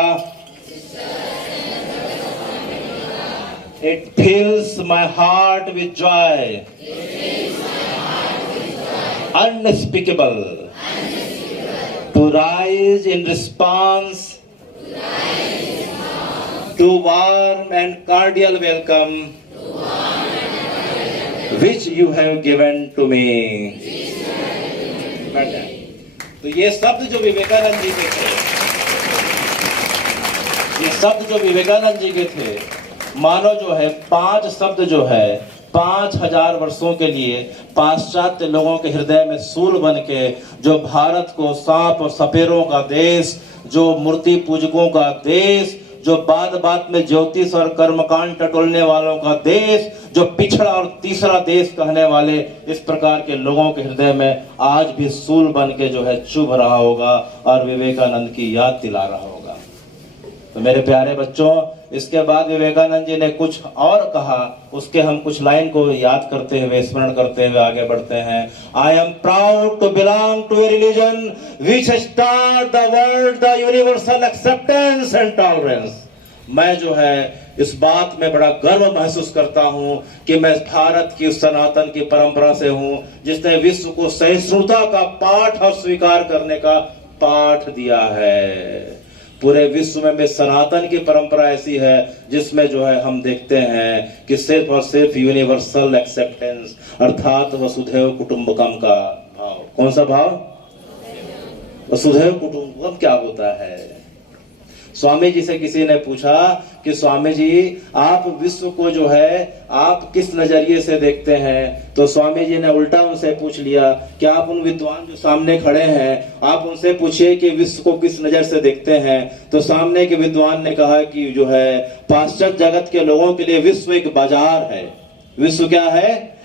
it fills my heart with joy, unspeakable, to rise in response to warm and cordial welcome which you have given to me. तो ये शब्द जो विवेकानंद जी के थे, ये शब्द जो विवेकानंद जी के थे, मानो जो है 5 शब्द जो है 5000 वर्षों के लिए पाश्चात्य लोगों के हृदय में सूल बन के, जो भारत को सांप और सपेरों का देश, जो मूर्ति पूजकों का देश, जो बात में ज्योतिष और कर्मकांड टटोलने वालों का देश, जो पिछड़ा और तीसरा देश कहने वाले इस प्रकार के लोगों के हृदय में आज भी सूल बन के जो है चुभ रहा होगा और विवेकानंद की याद दिला रहा होगा। तो मेरे प्यारे बच्चों, इसके बाद विवेकानंद जी ने कुछ और कहा, उसके हम कुछ लाइन को याद करते हुए, स्मरण करते हुए आगे बढ़ते हैं। I am proud to belong to a religion which start the world the universal acceptance and tolerance. मैं जो है इस बात में बड़ा गर्व महसूस करता हूं कि मैं भारत की सनातन की परंपरा से हूं, जिसने विश्व को सहिष्णुता का पाठ और स्वीकार करने का पाठ दिया है। पूरे विश्व में सनातन की परंपरा ऐसी है जिसमें जो है हम देखते हैं कि सिर्फ और सिर्फ यूनिवर्सल एक्सेप्टेंस, अर्थात वसुधैव कुटुंबकम का भाव। कौन सा भाव? वसुधैव कुटुंबकम क्या होता है? स्वामी जी से किसी ने पूछा कि स्वामी जी आप विश्व को जो है आप किस नजरिए से देखते हैं? तो स्वामी जी ने उल्टा उनसे पूछ लिया कि आप उन विद्वान जो सामने खड़े हैं आप उनसे पूछिए कि विश्व को किस नजर से देखते हैं। तो सामने के विद्वान ने कहा कि जो है पाश्चात्य जगत के लोगों के लिए विश्व एक बाजार है। विश्व क्या है?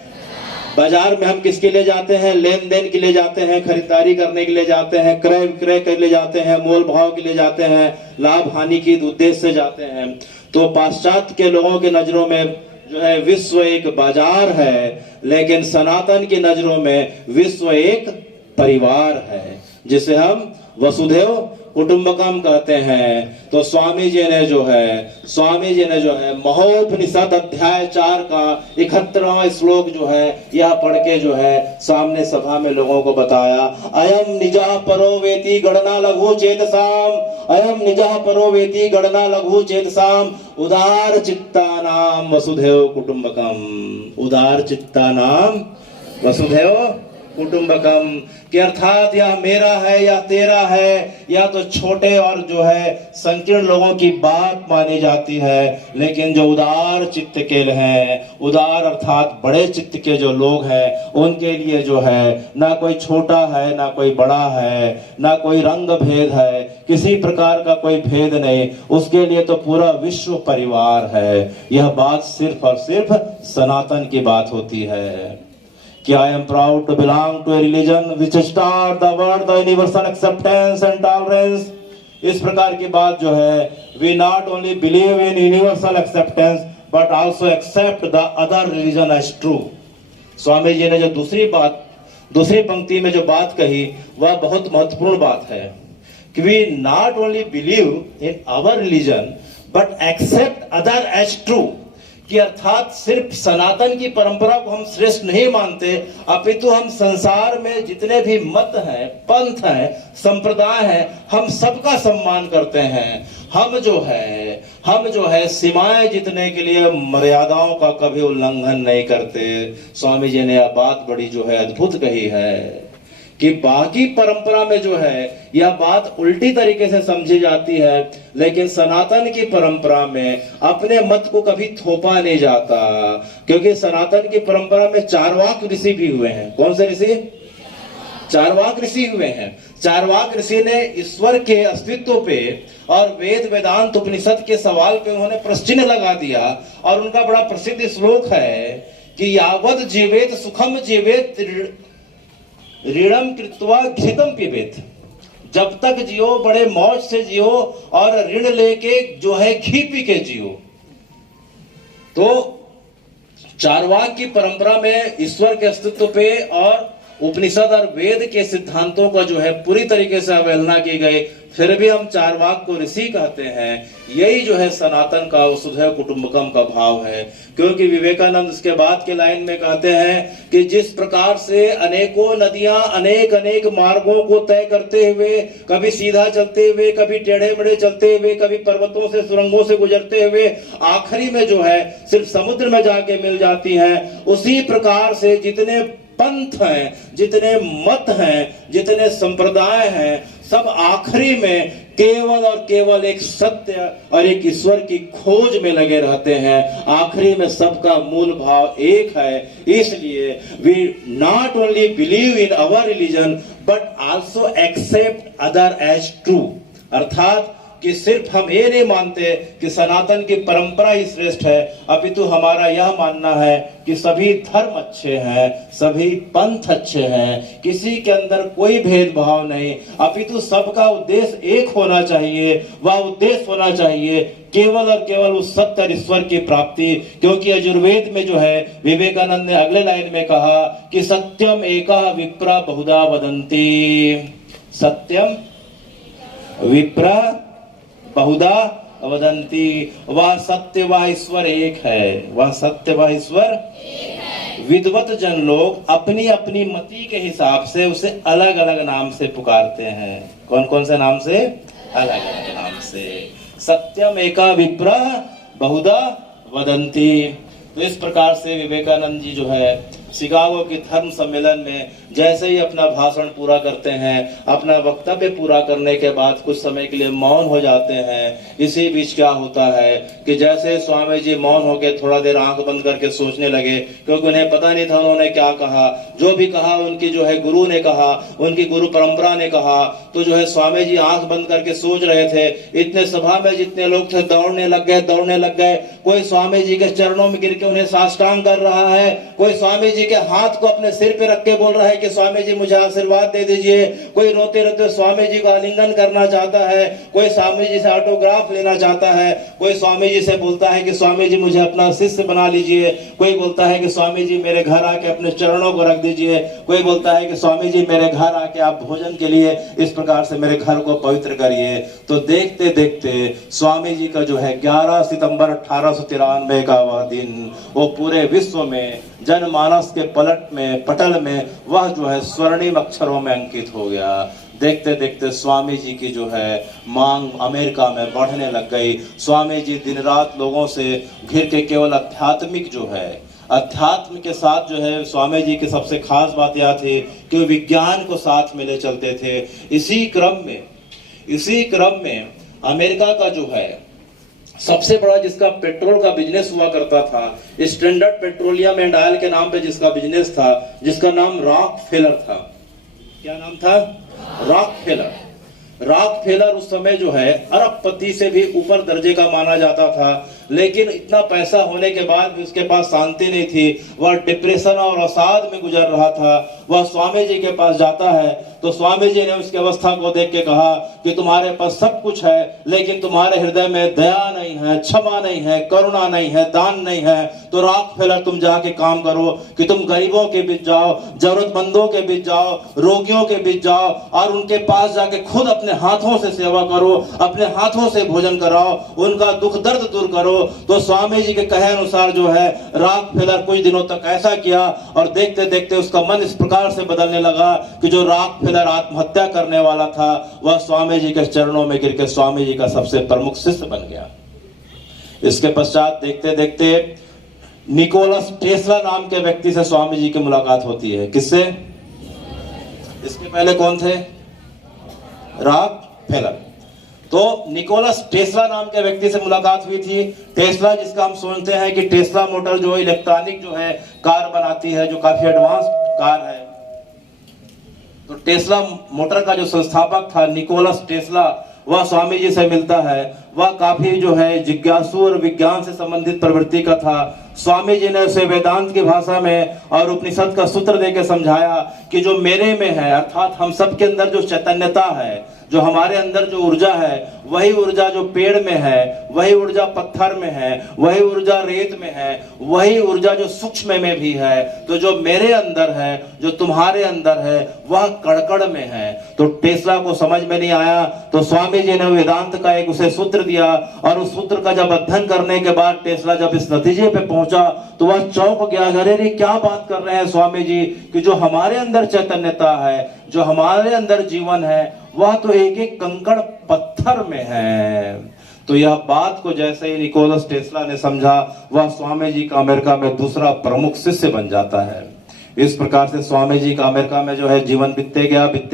बाजार में हम किसके लिए जाते हैं? लेन देन के लिए जाते हैं, खरीदारी करने के लिए जाते हैं, क्रय विक्रय के लिए जाते हैं, मोल भाव के लिए जाते हैं, लाभ हानि के उद्देश्य से जाते हैं। तो पाश्चात्य के लोगों के नजरों में जो है विश्व एक बाजार है, लेकिन सनातन की नजरों में विश्व एक परिवार है जिसे हम वसुधैव कुटुंबकम कहते हैं। तो स्वामी जी ने जो है महोपनिषद अध्याय 4 का 71वां श्लोक जो है यह पढ़ के जो है सामने सभा में लोगों को बताया। अयम निजः परो वेति गणना लघु चेतसाम, अयम निजः परो वेति गणना लघु चेतसाम, उदार चित्तानाम वसुधैव कुटुंबकम, उदार चित्तानाम वसुधैव कुटुंबकम के अर्थात यह मेरा है या तेरा है, या तो छोटे और जो है संकीर्ण लोगों की बात मानी जाती है, लेकिन जो उदार चित्त के हैं, उदार अर्थात बड़े चित्त के जो लोग हैं उनके लिए जो है ना कोई छोटा है ना कोई बड़ा है, ना कोई रंग भेद है, किसी प्रकार का कोई भेद नहीं, उसके लिए तो पूरा विश्व परिवार है। यह बात सिर्फ और सिर्फ सनातन की बात होती है कि I am proud to belong to a religion which start the word the universal acceptance and tolerance। इस प्रकार की बात जो है we not only believe in universal acceptance but also accept the other religion as true। Swami ji ने जो दूसरी पंक्ति में जो बात कही वह बहुत महत्वपूर्ण बात है कि we not only believe in our religion but accept other as true। कि अर्थात सिर्फ सनातन की परंपरा को हम श्रेष्ठ नहीं मानते, अपितु हम संसार में जितने भी मत हैं, पंथ हैं, संप्रदाय हैं, हम सबका सम्मान करते हैं। हम जो है सीमाएं जीतने के लिए मर्यादाओं का कभी उल्लंघन नहीं करते। स्वामी जी ने यह बात बड़ी जो है अद्भुत कही है कि बाकी परंपरा में जो है यह बात उल्टी तरीके से समझी जाती है, लेकिन सनातन की परंपरा में अपने मत को कभी थोपा नहीं जाता, क्योंकि सनातन की परंपरा में चारवाक ऋषि भी हुए हैं। कौन से ऋषि? चारवाक ऋषि हुए हैं। चारवाक ऋषि ने ईश्वर के अस्तित्व पे और वेद वेदांत उपनिषद के सवाल पे उन्होंने प्रश्न लगा दिया, और उनका बड़ा प्रसिद्ध श्लोक है कि यावत जीवेत सुखम जीवेत ऋणम कृत्वा घृतम पिबेत। जब तक जियो बड़े मौज से जियो और ऋण लेके जो है घी पी के जियो। तो चारवाक की परंपरा में ईश्वर के अस्तित्व पे और उपनिषद और वेद के सिद्धांतों का जो है पूरी तरीके से अवहेलना की गई, फिर भी हम चारवाक को ऋषि कहते हैं। यही जो है सनातन का वसुधैव कुटुंबकम का भाव है, क्योंकि विवेकानंद इसके बाद के लाइन में कहते हैं कि जिस प्रकार से अनेकों नदियां अनेक मार्गों को तय करते हुए, कभी सीधा चलते हुए, कभी टेढ़े मेढ़े चलते हुए, कभी पर्वतों से सुरंगों से गुजरते हुए आखिरी में जो है सिर्फ समुद्र में जाके मिल जाती हैं, उसी प्रकार से जितने पंथ हैं, जितने मत हैं, जितने संप्रदाय हैं, सब आखिरी में केवल और केवल एक सत्य और एक ईश्वर की खोज में लगे रहते हैं। आखिरी में सबका मूल भाव एक है। इसलिए we not only believe in our religion but also accept other as true. अर्थात कि सिर्फ हम ये नहीं मानते कि सनातन की परंपरा ही श्रेष्ठ है, अपितु हमारा यह मानना है कि सभी धर्म अच्छे हैं, सभी पंथ अच्छे हैं, किसी के अंदर कोई भेदभाव नहीं, अपितु सबका उद्देश्य एक होना चाहिए। वह उद्देश्य होना चाहिए केवल और केवल उस सत्य ईश्वर की प्राप्ति। क्योंकि यजुर्वेद में जो है विवेकानंद ने अगले लाइन में कहा कि सत्यम एका विप्रा बहुधा वदंती। सत्यम विप्रा बहुधा वदंती। वह सत्य वह ईश्वर एक है, वह सत्य वह ईश्वर। विद्वत जन लोग अपनी अपनी मति के हिसाब से उसे अलग अलग नाम से पुकारते हैं। कौन कौन से नाम से? अलग अलग नाम से। सत्यम एका विप्रा बहुधा वदंती। तो इस प्रकार से विवेकानंद जी जो है शिकागो की धर्म सम्मेलन में जैसे ही अपना भाषण पूरा करते हैं, अपना वक्तव्य पूरा करने के बाद कुछ समय के लिए मौन हो जाते हैं। इसी बीच क्या होता है कि जैसे स्वामी जी मौन होकर थोड़ा देर आंख बंद करके सोचने लगे, क्योंकि उन्हें पता नहीं था उन्होंने क्या कहा। जो भी कहा उनकी जो है गुरु ने कहा, उनकी गुरु परंपरा ने कहा। तो जो है स्वामी जी आंख बंद करके सोच रहे थे। इतने सभा में जितने लोग थे दौड़ने लग गए। कोई स्वामी जी के चरणों में गिर के उन्हें साष्टांग कर रहा है, कोई स्वामी जी के हाथ को अपने सिर पे रख के बोल रहा है कि स्वामी जी मुझे आशीर्वाद दे दीजिए। कोई रोते रोते स्वामी जी को आलिंगन करना चाहता है, कोई स्वामी जी से ऑटोग्राफ लेना चाहता है, कोई स्वामी जी से बोलता है कि स्वामी जी मुझे अपना शिष्य बना लीजिए, कोई बोलता है कि स्वामी जी मेरे घर आके अपने चरणों को रख दीजिए, कोई बोलता है कि स्वामी जी मेरे घर आके आप भोजन के लिए इस प्रकार से मेरे घर को पवित्र करिए। तो देखते देखते स्वामी जी का जो है 11 सितंबर 1893 का वह दिन वो पूरे विश्व में जनमानस के पटल में वह जो है स्वर्णिम अक्षरों में अंकित हो गया। देखते देखते स्वामी जी की जो है मांग अमेरिका में बढ़ने लग गई। स्वामी जी दिन रात लोगों से घिर के केवल आध्यात्मिक जो है अध्यात्म के साथ जो है स्वामी जी की सबसे खास बात यह थी कि वो विज्ञान को साथ में ले चलते थे। इसी क्रम में अमेरिका का जो है सबसे बड़ा जिसका पेट्रोल का बिजनेस हुआ करता था, स्टैंडर्ड पेट्रोलियम एंड ऑयल के नाम पे जिसका बिजनेस था, जिसका नाम रॉकफेलर था। क्या नाम था? रॉकफेलर उस समय जो है अरबपति से भी ऊपर दर्जे का माना जाता था, लेकिन इतना पैसा होने के बाद भी उसके पास शांति नहीं थी। वह डिप्रेशन और अवसाद में गुजर रहा था। वह स्वामी जी के पास जाता है तो स्वामी जी ने उसकी अवस्था को देख के कहा कि तुम्हारे पास सब कुछ है, लेकिन तुम्हारे हृदय में दया नहीं है, क्षमा नहीं है, करुणा नहीं है, दान नहीं है। तो रॉकफेलर तुम जाके काम करो कि तुम गरीबों के बीच जाओ, जरूरतमंदों के बीच जाओ, रोगियों के बीच जाओ और उनके पास जाके खुद अपने हाथों से सेवा करो, अपने हाथों से भोजन कराओ, उनका दुख दर्द दूर करो। तो स्वामी जी के कहे अनुसार जो है रॉकफेलर कुछ दिनों तक ऐसा किया और देखते देखते उसका मन इस प्रकार से बदलने लगा कि जो रॉकफेलर आत्महत्या करने वाला था वह स्वामी जी के चरणों में गिरकर स्वामी जी का सबसे प्रमुख शिष्य बन गया। इसके पश्चात देखते देखते निकोलस टेस्ला नाम के व्यक्ति से स्वामी जी की मुलाकात होती है। किससे? इसके पहले कौन थे? रॉकफेलर। तो निकोलस टेस्ला नाम के व्यक्ति से मुलाकात हुई थी। टेस्ला जिसका हम सुनते हैं कि टेस्ला मोटर जो इलेक्ट्रॉनिक जो है कार बनाती है, जो काफी एडवांस कार है। तो टेस्ला मोटर का जो संस्थापक था निकोलस टेस्ला, वह स्वामी जी से मिलता है। वह काफी जो है जिज्ञासु और विज्ञान से संबंधित प्रवृत्ति का था। स्वामी जी ने उसे वेदांत की भाषा में और उपनिषद का सूत्र देकर समझाया कि जो मेरे में है, अर्थात हम सब के अंदर जो चैतन्यता है, जो हमारे अंदर जो ऊर्जा है, वही ऊर्जा जो पेड़ में है, वही ऊर्जा पत्थर में है, वही ऊर्जा रेत में है, वही ऊर्जा जो सूक्ष्म में भी है। तो जो मेरे अंदर है, जो तुम्हारे अंदर है, वह कड़कड़ में है। तो टेस्ला को समझ में नहीं आया, तो स्वामी जी ने वेदांत का एक उसे सूत्र दिया और उस सूत्र का जब अध्ययन करने के बाद टेस्ला जब इस नतीजे पे पहुंचा तो वह चौंक गया। अरे क्या बात कर रहे हैं स्वामी जी कि जो हमारे अंदर चैतन्यता है, जो हमारे अंदर जीवन है, वह तो एक एक कंकड़ पत्थर में है। तो यह बात को जैसे ही निकोलस टेस्ला ने समझा, वह स्वामी जी का अमेरिका में दूसरा प्रमुख शिष्य बन जाता है। इस प्रकार से स्वामी जी का अमेरिका में जो है जीवन बीतते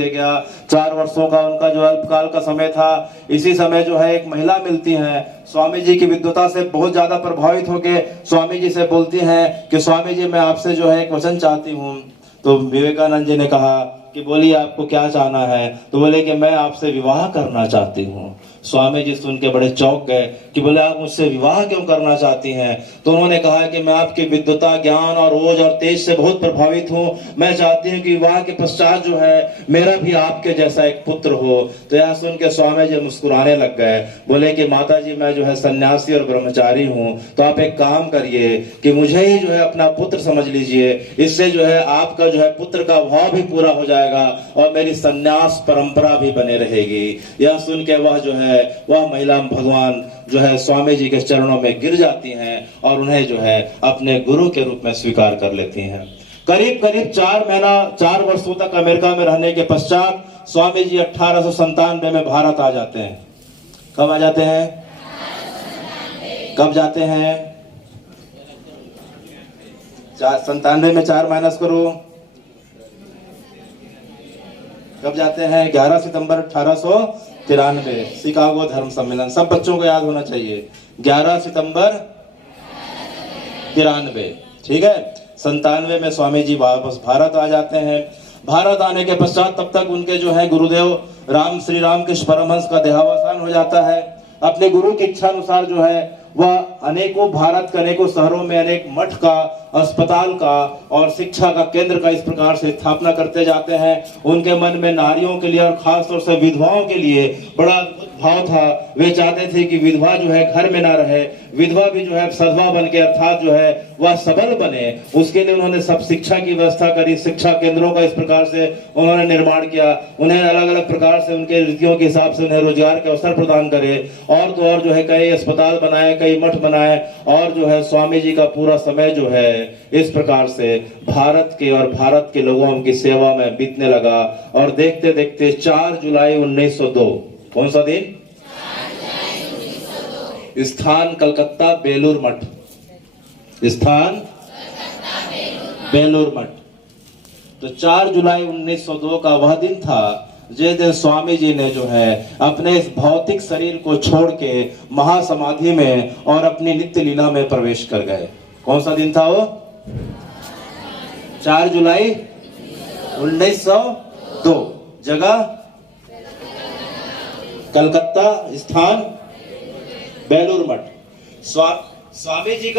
गया। 4 वर्षों का उनका जो अल्पकाल का समय था। इसी समय जो है एक महिला मिलती है, स्वामी जी की विद्वता से बहुत ज्यादा प्रभावित होकर स्वामी जी से बोलती हैं कि स्वामी जी मैं आपसे जो है एक वचन चाहती हूँ। तो विवेकानंद जी ने कहा कि बोलिए आपको क्या चाहना है? तो बोले कि मैं आपसे विवाह करना चाहती हूँ। स्वामी जी सुन के बड़े चौंक गए कि बोले आप मुझसे विवाह क्यों करना चाहती हैं? तो उन्होंने कहा कि मैं आपकी विद्वता, ज्ञान और ओज और तेज से बहुत प्रभावित हूँ। मैं चाहती हूँ कि विवाह के पश्चात जो है मेरा भी आपके जैसा एक पुत्र हो। तो यह सुन के स्वामी जी मुस्कुराने लग गए। बोले कि माता जी मैं जो है सन्यासी और ब्रह्मचारी हूँ, तो आप एक काम करिए कि मुझे ही जो है अपना पुत्र समझ लीजिए। इससे जो है आपका जो है पुत्र का भाव भी पूरा हो जाएगा और मेरी सन्यास परंपरा भी बने रहेगी। यह सुन के वह जो है वह महिला भगवान जो है स्वामी जी के चरणों में गिर जाती हैं और उन्हें जो है अपने गुरु के रूप में स्वीकार कर लेती हैं। करीब 4 वर्षों तक अमेरिका में रहने के पश्चात स्वामी जी 1897 में भारत आ जाते हैं। कब आ जाते हैं? कब जाते हैं? 97 में 4 माइनस करो, कब जाते हैं? 11 सितंबर 1893, शिकागो धर्म सम्मेलन। सब बच्चों को याद होना चाहिए, 11 सितंबर 93, ठीक है। 97 में स्वामी जी वापस भारत आ जाते हैं। भारत आने के पश्चात तब तक उनके जो है गुरुदेव श्री रामकृष्ण परमहंस का देहावसान हो जाता है। अपने गुरु की इच्छा अनुसार जो है वह अनेकों भारत के अनेकों शहरों में अनेक मठ का, अस्पताल का और शिक्षा का केंद्र का इस प्रकार से स्थापना करते जाते हैं। उनके मन में नारियों के लिए और खास तौर से विधवाओं के लिए बड़ा भाव था। वे चाहते थे कि विधवा जो है घर में ना रहे, विधवा भी जो है सधवा बन के अर्थात जो है वह सबल बने। उसके लिए उन्होंने सब शिक्षा की व्यवस्था करी, शिक्षा केंद्रों का इस प्रकार से उन्होंने निर्माण किया। उन्हें अलग अलग प्रकार से उनके रीतियों के हिसाब से उन्हें रोजगार के अवसर प्रदान करे, और तो और जो है कई अस्पताल बनाए, कई मठ बनाए, और जो है स्वामी जी का पूरा समय जो है इस प्रकार से भारत के और भारत के लोगों की सेवा में बीतने लगा। और देखते देखते 4 जुलाई 1902, कौन सा दिन? स्थान कलकत्ता बेलूर मठ, स्थान बेलूर मठ। तो 4 जुलाई 1902 का वह दिन था जिस दिन स्वामी जी ने जो है अपने इस भौतिक शरीर को छोड़ के महासमाधि में और अपनी नित्य लीला में प्रवेश कर गए। कौन सा दिन था वो? 4 जुलाई 1902, जगह कलकत्ता, स्थान बेलूर मठ। स्वामी जी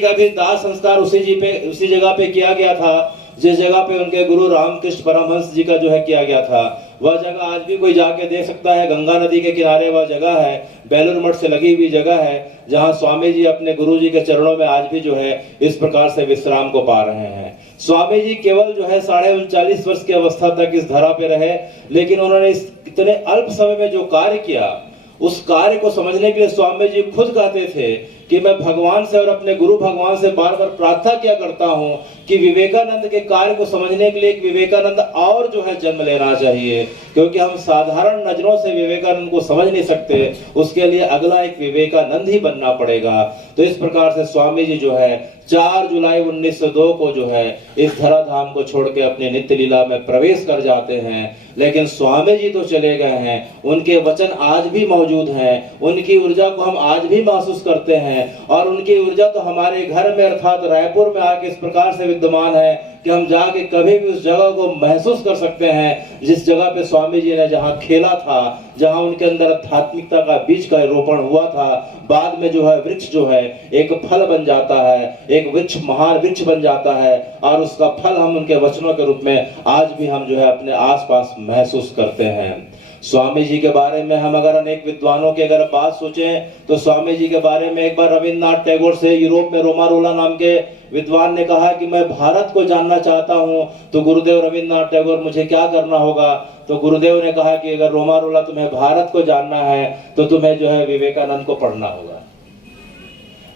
का भी दाह संस्कार उसी जगह पे किया गया था जिस जगह पे उनके गुरु रामकृष्ण परमहंस जी का जो है किया गया था। वह जगह आज भी कोई जाके देख सकता है, गंगा नदी के किनारे वह जगह है, बेलूर मठ से लगी हुई जगह है, जहां स्वामी जी अपने गुरु जी के चरणों में आज भी जो है इस प्रकार से विश्राम को पा रहे हैं। स्वामी जी केवल जो है 39.5 वर्ष की अवस्था तक इस धरा पे रहे, लेकिन उन्होंने इस इतने अल्प समय में जो कार्य किया, उस कार्य को समझने के लिए स्वामी जी खुद कहते थे कि मैं भगवान से और अपने गुरु भगवान से बार बार प्रार्थना किया करता हूं कि विवेकानंद के कार्य को समझने के लिए एक विवेकानंद और जो है जन्म लेना चाहिए, क्योंकि हम साधारण नजरों से विवेकानंद को समझ नहीं सकते, उसके लिए अगला एक विवेकानंद ही बनना पड़ेगा। तो इस प्रकार से स्वामी जी जो है 4 जुलाई 1902 को जो है इस धराधाम को छोड़ के अपने नित्य लीला में प्रवेश कर जाते हैं। लेकिन स्वामी जी तो चले गए हैं, उनके वचन आज भी मौजूद हैं, उनकी ऊर्जा को हम आज भी महसूस करते हैं, और उनकी ऊर्जा तो हमारे घर में अर्थात रायपुर में आके इस प्रकार से विद्यमान है कि हम जाके कभी भी उस जगह को महसूस कर सकते हैं जिस जगह पे स्वामी जी ने जहाँ खेला था, जहाँ उनके अंदर आध्यात्मिकता का बीज का रोपण हुआ था। बाद में जो है वृक्ष जो है एक फल बन जाता है, एक वृक्ष महान वृक्ष बन जाता है, और उसका फल हम उनके वचनों के रूप में आज भी हम जो है अपने आसपास महसूस करते हैं। स्वामी जी के बारे में हम अगर अनेक विद्वानों की अगर बात सोचें तो स्वामी जी के बारे में एक बार रविन्द्रनाथ टैगोर से यूरोप में रोमारोला नाम के विद्वान ने कहा कि मैं भारत को जानना चाहता हूं, तो गुरुदेव रविन्द्रनाथ टैगोर मुझे क्या करना होगा? तो गुरुदेव ने कहा कि अगर रोमारोला तुम्हें भारत को जानना है तो तुम्हें जो है विवेकानंद को पढ़ना होगा।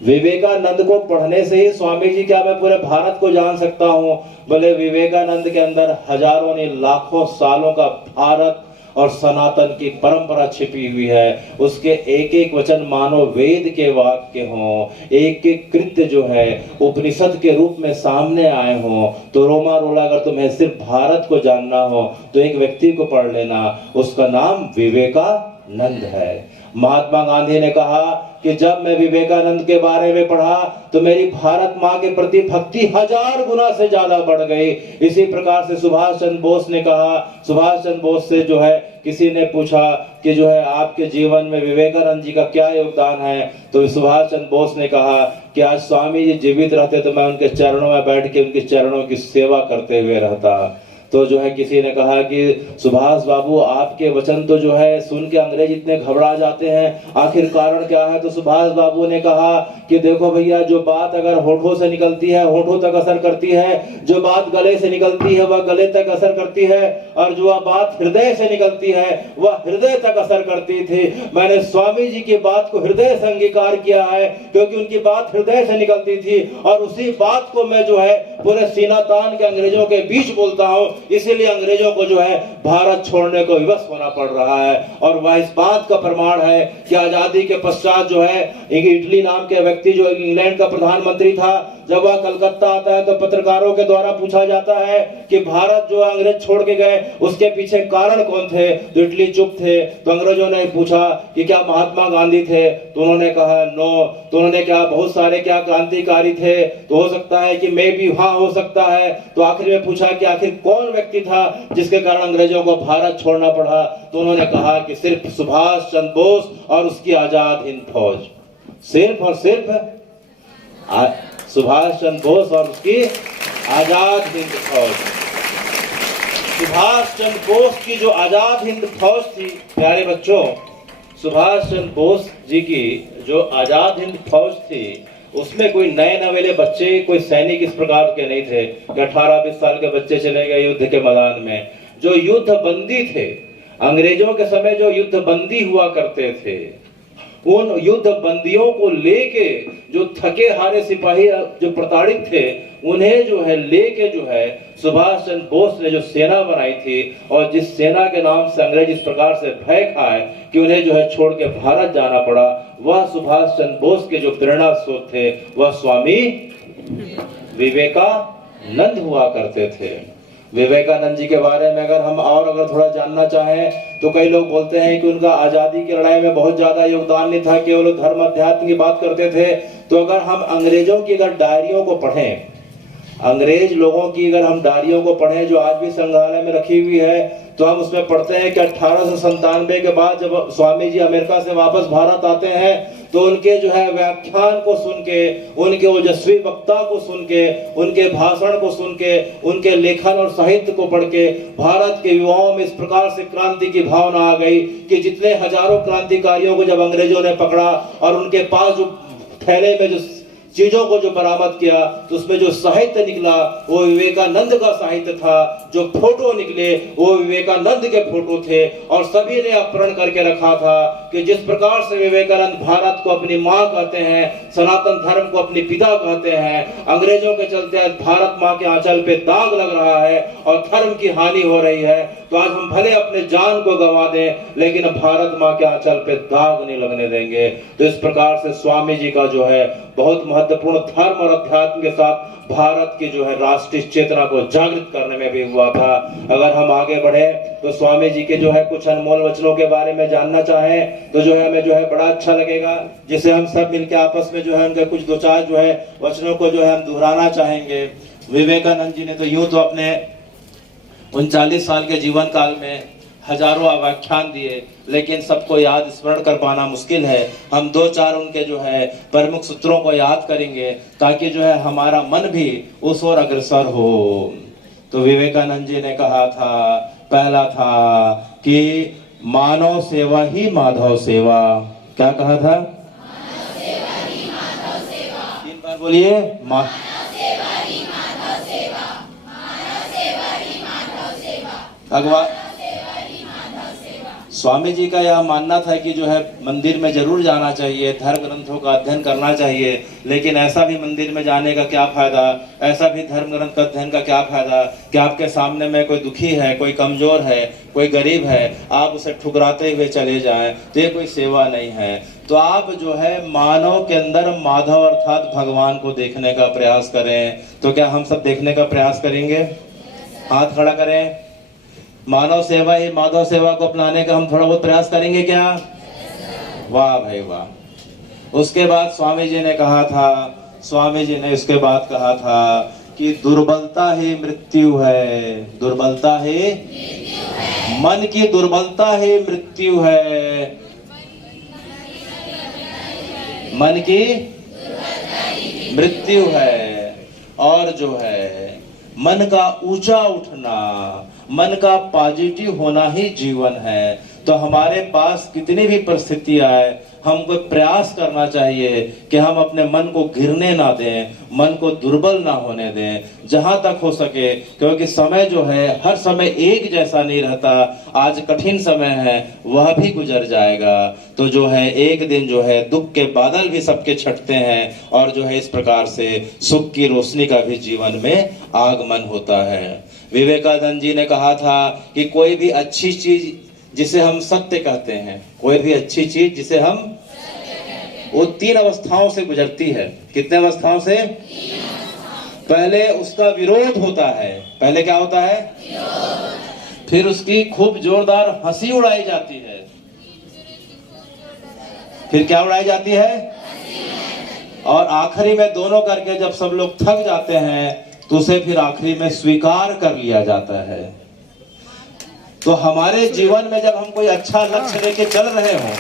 विवेकानंद को पढ़ने से ही स्वामी जी क्या मैं पूरे भारत को जान सकता हूं? बोले विवेकानंद के अंदर हजारों नहीं लाखों सालों का भारत और सनातन की परंपरा छिपी हुई है। उसके एक एक वचन मानो वेद के वाक्य हों, एक एक कृत्य जो है उपनिषद के रूप में सामने आए हों। तो रोमा रोला अगर तुम्हें सिर्फ भारत को जानना हो तो एक व्यक्ति को पढ़ लेना, उसका नाम विवेकानंद है। महात्मा गांधी ने कहा कि जब मैं विवेकानंद के बारे में पढ़ा तो मेरी भारत माँ के प्रति भक्ति 1000 गुना से ज्यादा बढ़ गई। इसी प्रकार से सुभाष चंद्र बोस ने कहा, सुभाष चंद्र बोस से जो है किसी ने पूछा कि जो है आपके जीवन में विवेकानंद जी का क्या योगदान है, तो सुभाष चंद्र बोस ने कहा कि आज स्वामी जी जीवित रहते तो मैं उनके चरणों में बैठ के उनके चरणों की सेवा करते हुए रहता। तो जो है किसी ने कहा कि सुभाष बाबू आपके वचन तो जो है सुन के अंग्रेज इतने घबरा जाते हैं, आखिर कारण क्या है? तो सुभाष बाबू ने कहा कि देखो भैया, जो बात अगर होठों से निकलती है होठों तक असर करती है, जो बात गले से निकलती है वह गले तक असर करती है, और जो बात हृदय से निकलती है वह हृदय तक असर करती थी। मैंने स्वामी जी की बात को हृदय से अंगीकार किया है, क्योंकि उनकी बात हृदय से निकलती थी, और उसी बात को मैं जो है पूरे सीना तान के अंग्रेजों के बीच बोलता हूँ। इसीलिए अंग्रेजों को जो है भारत छोड़ने को विवश होना पड़ रहा है। और वह इस बात का प्रमाण है कि आजादी के पश्चात जो है इटली नाम के व्यक्ति जो इंग्लैंड का प्रधानमंत्री था, जब वह कलकत्ता आता है तो पत्रकारों के द्वारा पूछा जाता है कि भारत जो अंग्रेज छोड़ के गए उसके पीछे कारण कौन थे, तो इटली चुप थे। तो अंग्रेजों ने पूछा कि क्या महात्मा गांधी थे, तो उन्होंने कहा नो। तो उन्होंने क्या बहुत सारे क्या क्रांतिकारी थे, तो हो सकता है कि मे भी हाँ हो सकता है। तो आखिर में पूछा कि आखिर कौन व्यक्ति था जिसके कारण अंग्रेजों को भारत छोड़ना पड़ा, तो उन्होंने कहा कि सिर्फ सुभाष चंद्र बोस और उसकी आजाद हिंद फौज। सिर्फ और सिर्फ सुभाष चंद्र बोस और उसकी आजाद हिंद फौज। सुभाष चंद्र बोस की जो आजाद हिंद फौज थी, प्यारे बच्चों, सुभाष चंद्र बोस जी की जो आजाद हिंद फौज थी उसमें कोई नए नवेले बच्चे, कोई सैनिक इस प्रकार के नहीं थे कि 18-20 साल के बच्चे चले गए युद्ध के मैदान में। जो युद्ध बंदी थे, अंग्रेजों के समय जो युद्ध बंदी हुआ करते थे, उन युद्ध बंदियों को लेके जो थके हारे सिपाही जो प्रताड़ित थे उन्हें जो है लेके जो है सुभाष चंद्र बोस ने जो सेना बनाई थी, और जिस सेना के नाम से अंग्रेज इस प्रकार से भय खाए कि उन्हें जो है छोड़ के भारत जाना पड़ा, वह सुभाष चंद्र बोस के जो प्रेरणा स्रोत थे वह स्वामी विवेकानंद हुआ करते थे। विवेकानंद जी के बारे में अगर थोड़ा जानना चाहें तो कई लोग बोलते हैं कि उनका आजादी की लड़ाई में बहुत ज्यादा योगदान नहीं था, केवल धर्म अध्यात्म की बात करते थे। तो अगर हम अंग्रेजों की अगर डायरियों को पढ़ें, अंग्रेज लोगों की अगर हम डायरियों को पढ़ें जो आज भी संग्रहालय में रखी हुई है, तो हम उसमें पढ़ते हैं कि 1897 के बाद जब स्वामी जी अमेरिका से वापस भारत आते हैं तो उनके जो है व्याख्यान को सुन के, उनके ओजस्वी वक्ता को सुन के, उनके भाषण को सुन के, उनके लेखन और साहित्य को पढ़ के भारत के युवाओं में इस प्रकार से क्रांति की भावना आ गई कि जितने हजारों क्रांतिकारियों को जब अंग्रेजों ने पकड़ा और उनके पास जो थैले में जो चीजों को जो बरामद किया तो उसमें जो साहित्य निकला वो विवेकानंद का साहित्य था, जो फोटो निकले वो विवेकानंद के फोटो थे, और सभी ने अपहरण करके रखा था कि जिस प्रकार से विवेकानंद भारत को अपनी माँ कहते हैं, सनातन धर्म को अपनी पिता कहते हैं, अंग्रेजों के चलते आज भारत माँ के आंचल पे दाग लग रहा है और धर्म की हानि हो रही है। तो आज हम भले अपने जान को गंवा दें लेकिन भारत माँ के आंचल पे दाग नहीं लगने देंगे। तो इस प्रकार से स्वामी जी का जो है बहुत महत्वपूर्ण धर्म और अध्यात्म के साथ भारत की जो है राष्ट्रीय चेतना को जागृत करने में भी हुआ था। अगर हम आगे बढ़े तो स्वामी जी के जो है कुछ अनमोल वचनों के बारे में जानना चाहें तो जो है हमें जो है बड़ा अच्छा लगेगा, जिसे हम सब मिलकर आपस में जो है उनके कुछ दो चार जो है वचनों को जो है हम दोहराना चाहेंगे। विवेकानंद जी ने तो यूं तो अपने 39 साल के जीवन काल में हजारों व्याख्यान दिए, लेकिन सबको याद स्मरण कर पाना मुश्किल है। हम दो चार उनके जो है प्रमुख सूत्रों को याद करेंगे ताकि जो है हमारा मन भी उस ओर अग्रसर हो। तो विवेकानंद जी ने कहा था, पहला था कि मानव सेवा ही माधव सेवा। क्या कहा था? मानव सेवा ही माधव सेवा। 3 बार बोलिए, मानव सेवा ही माधव सेवा, मानव सेवा ही माधव सेवा। भगवान स्वामी जी का यह मानना था कि जो है मंदिर में जरूर जाना चाहिए, धर्म ग्रंथों का अध्ययन करना चाहिए, लेकिन ऐसा भी मंदिर में जाने का क्या फायदा, ऐसा भी धर्म ग्रंथ का अध्ययन का क्या फायदा कि आपके सामने में कोई दुखी है, कोई कमजोर है, कोई गरीब है, आप उसे ठुकराते हुए चले जाएं, तो ये कोई सेवा नहीं है। तो आप जो है मानव के अंदर माधव अर्थात भगवान को देखने का प्रयास करें। तो क्या हम सब देखने का प्रयास करेंगे? हाथ खड़ा करें। मानव सेवा ही माधव सेवा को अपनाने का हम थोड़ा बहुत प्रयास करेंगे क्या? वाह भाई वाह। उसके बाद स्वामी जी ने कहा था, स्वामी जी ने उसके बाद कहा था कि दुर्बलता ही मृत्यु है, दुर्बलता ही मन की दुर्बलता ही मृत्यु है, मन की मृत्यु है। और जो है मन का ऊंचा उठना, मन का पॉजिटिव होना ही जीवन है। तो हमारे पास कितनी भी परिस्थिति आए, हमको प्रयास करना चाहिए कि हम अपने मन को गिरने ना दें, मन को दुर्बल ना होने दें जहां तक हो सके, क्योंकि समय जो है हर समय एक जैसा नहीं रहता। आज कठिन समय है, वह भी गुजर जाएगा। तो जो है एक दिन जो है दुख के बादल भी सबके छटते हैं और जो है इस प्रकार से सुख की रोशनी का भी जीवन में आगमन होता है। विवेकानंद जी ने कहा था कि कोई भी अच्छी चीज जिसे हम सत्य कहते हैं, कोई भी अच्छी चीज जिसे हम, वो 3 अवस्थाओं से गुजरती है। कितने अवस्थाओं से? पहले उसका विरोध होता है। पहले क्या होता है? फिर उसकी खूब जोरदार हंसी उड़ाई जाती है। फिर क्या उड़ाई जाती है? और आखिरी में दोनों करके जब सब लोग थक जाते हैं तो उसे फिर आखिरी में स्वीकार कर लिया जाता है। तो हमारे जीवन में जब हम कोई अच्छा लक्ष्य लेके चल रहे हो,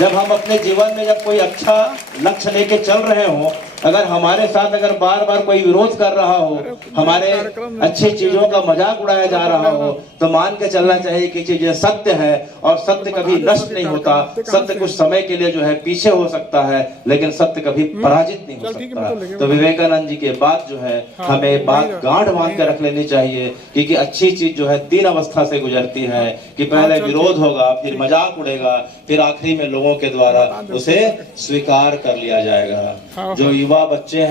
जब हम अपने जीवन में जब कोई अच्छा लक्ष्य लेके चल रहे हो, अगर हमारे साथ अगर बार बार कोई विरोध कर रहा हो, हमारे अच्छी चीजों का मजाक उड़ाया जा रहा हो, तो मान के चलना चाहिए कि चीजें सत्य है और सत्य कभी नष्ट नहीं होता। सत्य कुछ समय के लिए जो है पीछे हो सकता है, लेकिन सत्य कभी पराजित नहीं हो सकता। तो विवेकानंद जी के बात जो है हमें बात गांठ बांध कर रख लेनी चाहिए, क्योंकि अच्छी चीज जो है 3 अवस्था से गुजरती है कि पहले विरोध होगा, फिर मजाक उड़ेगा, फिर आखिरी में लोगों के द्वारा उसे स्वीकार कर लिया जाएगा। जो युवा बच्चे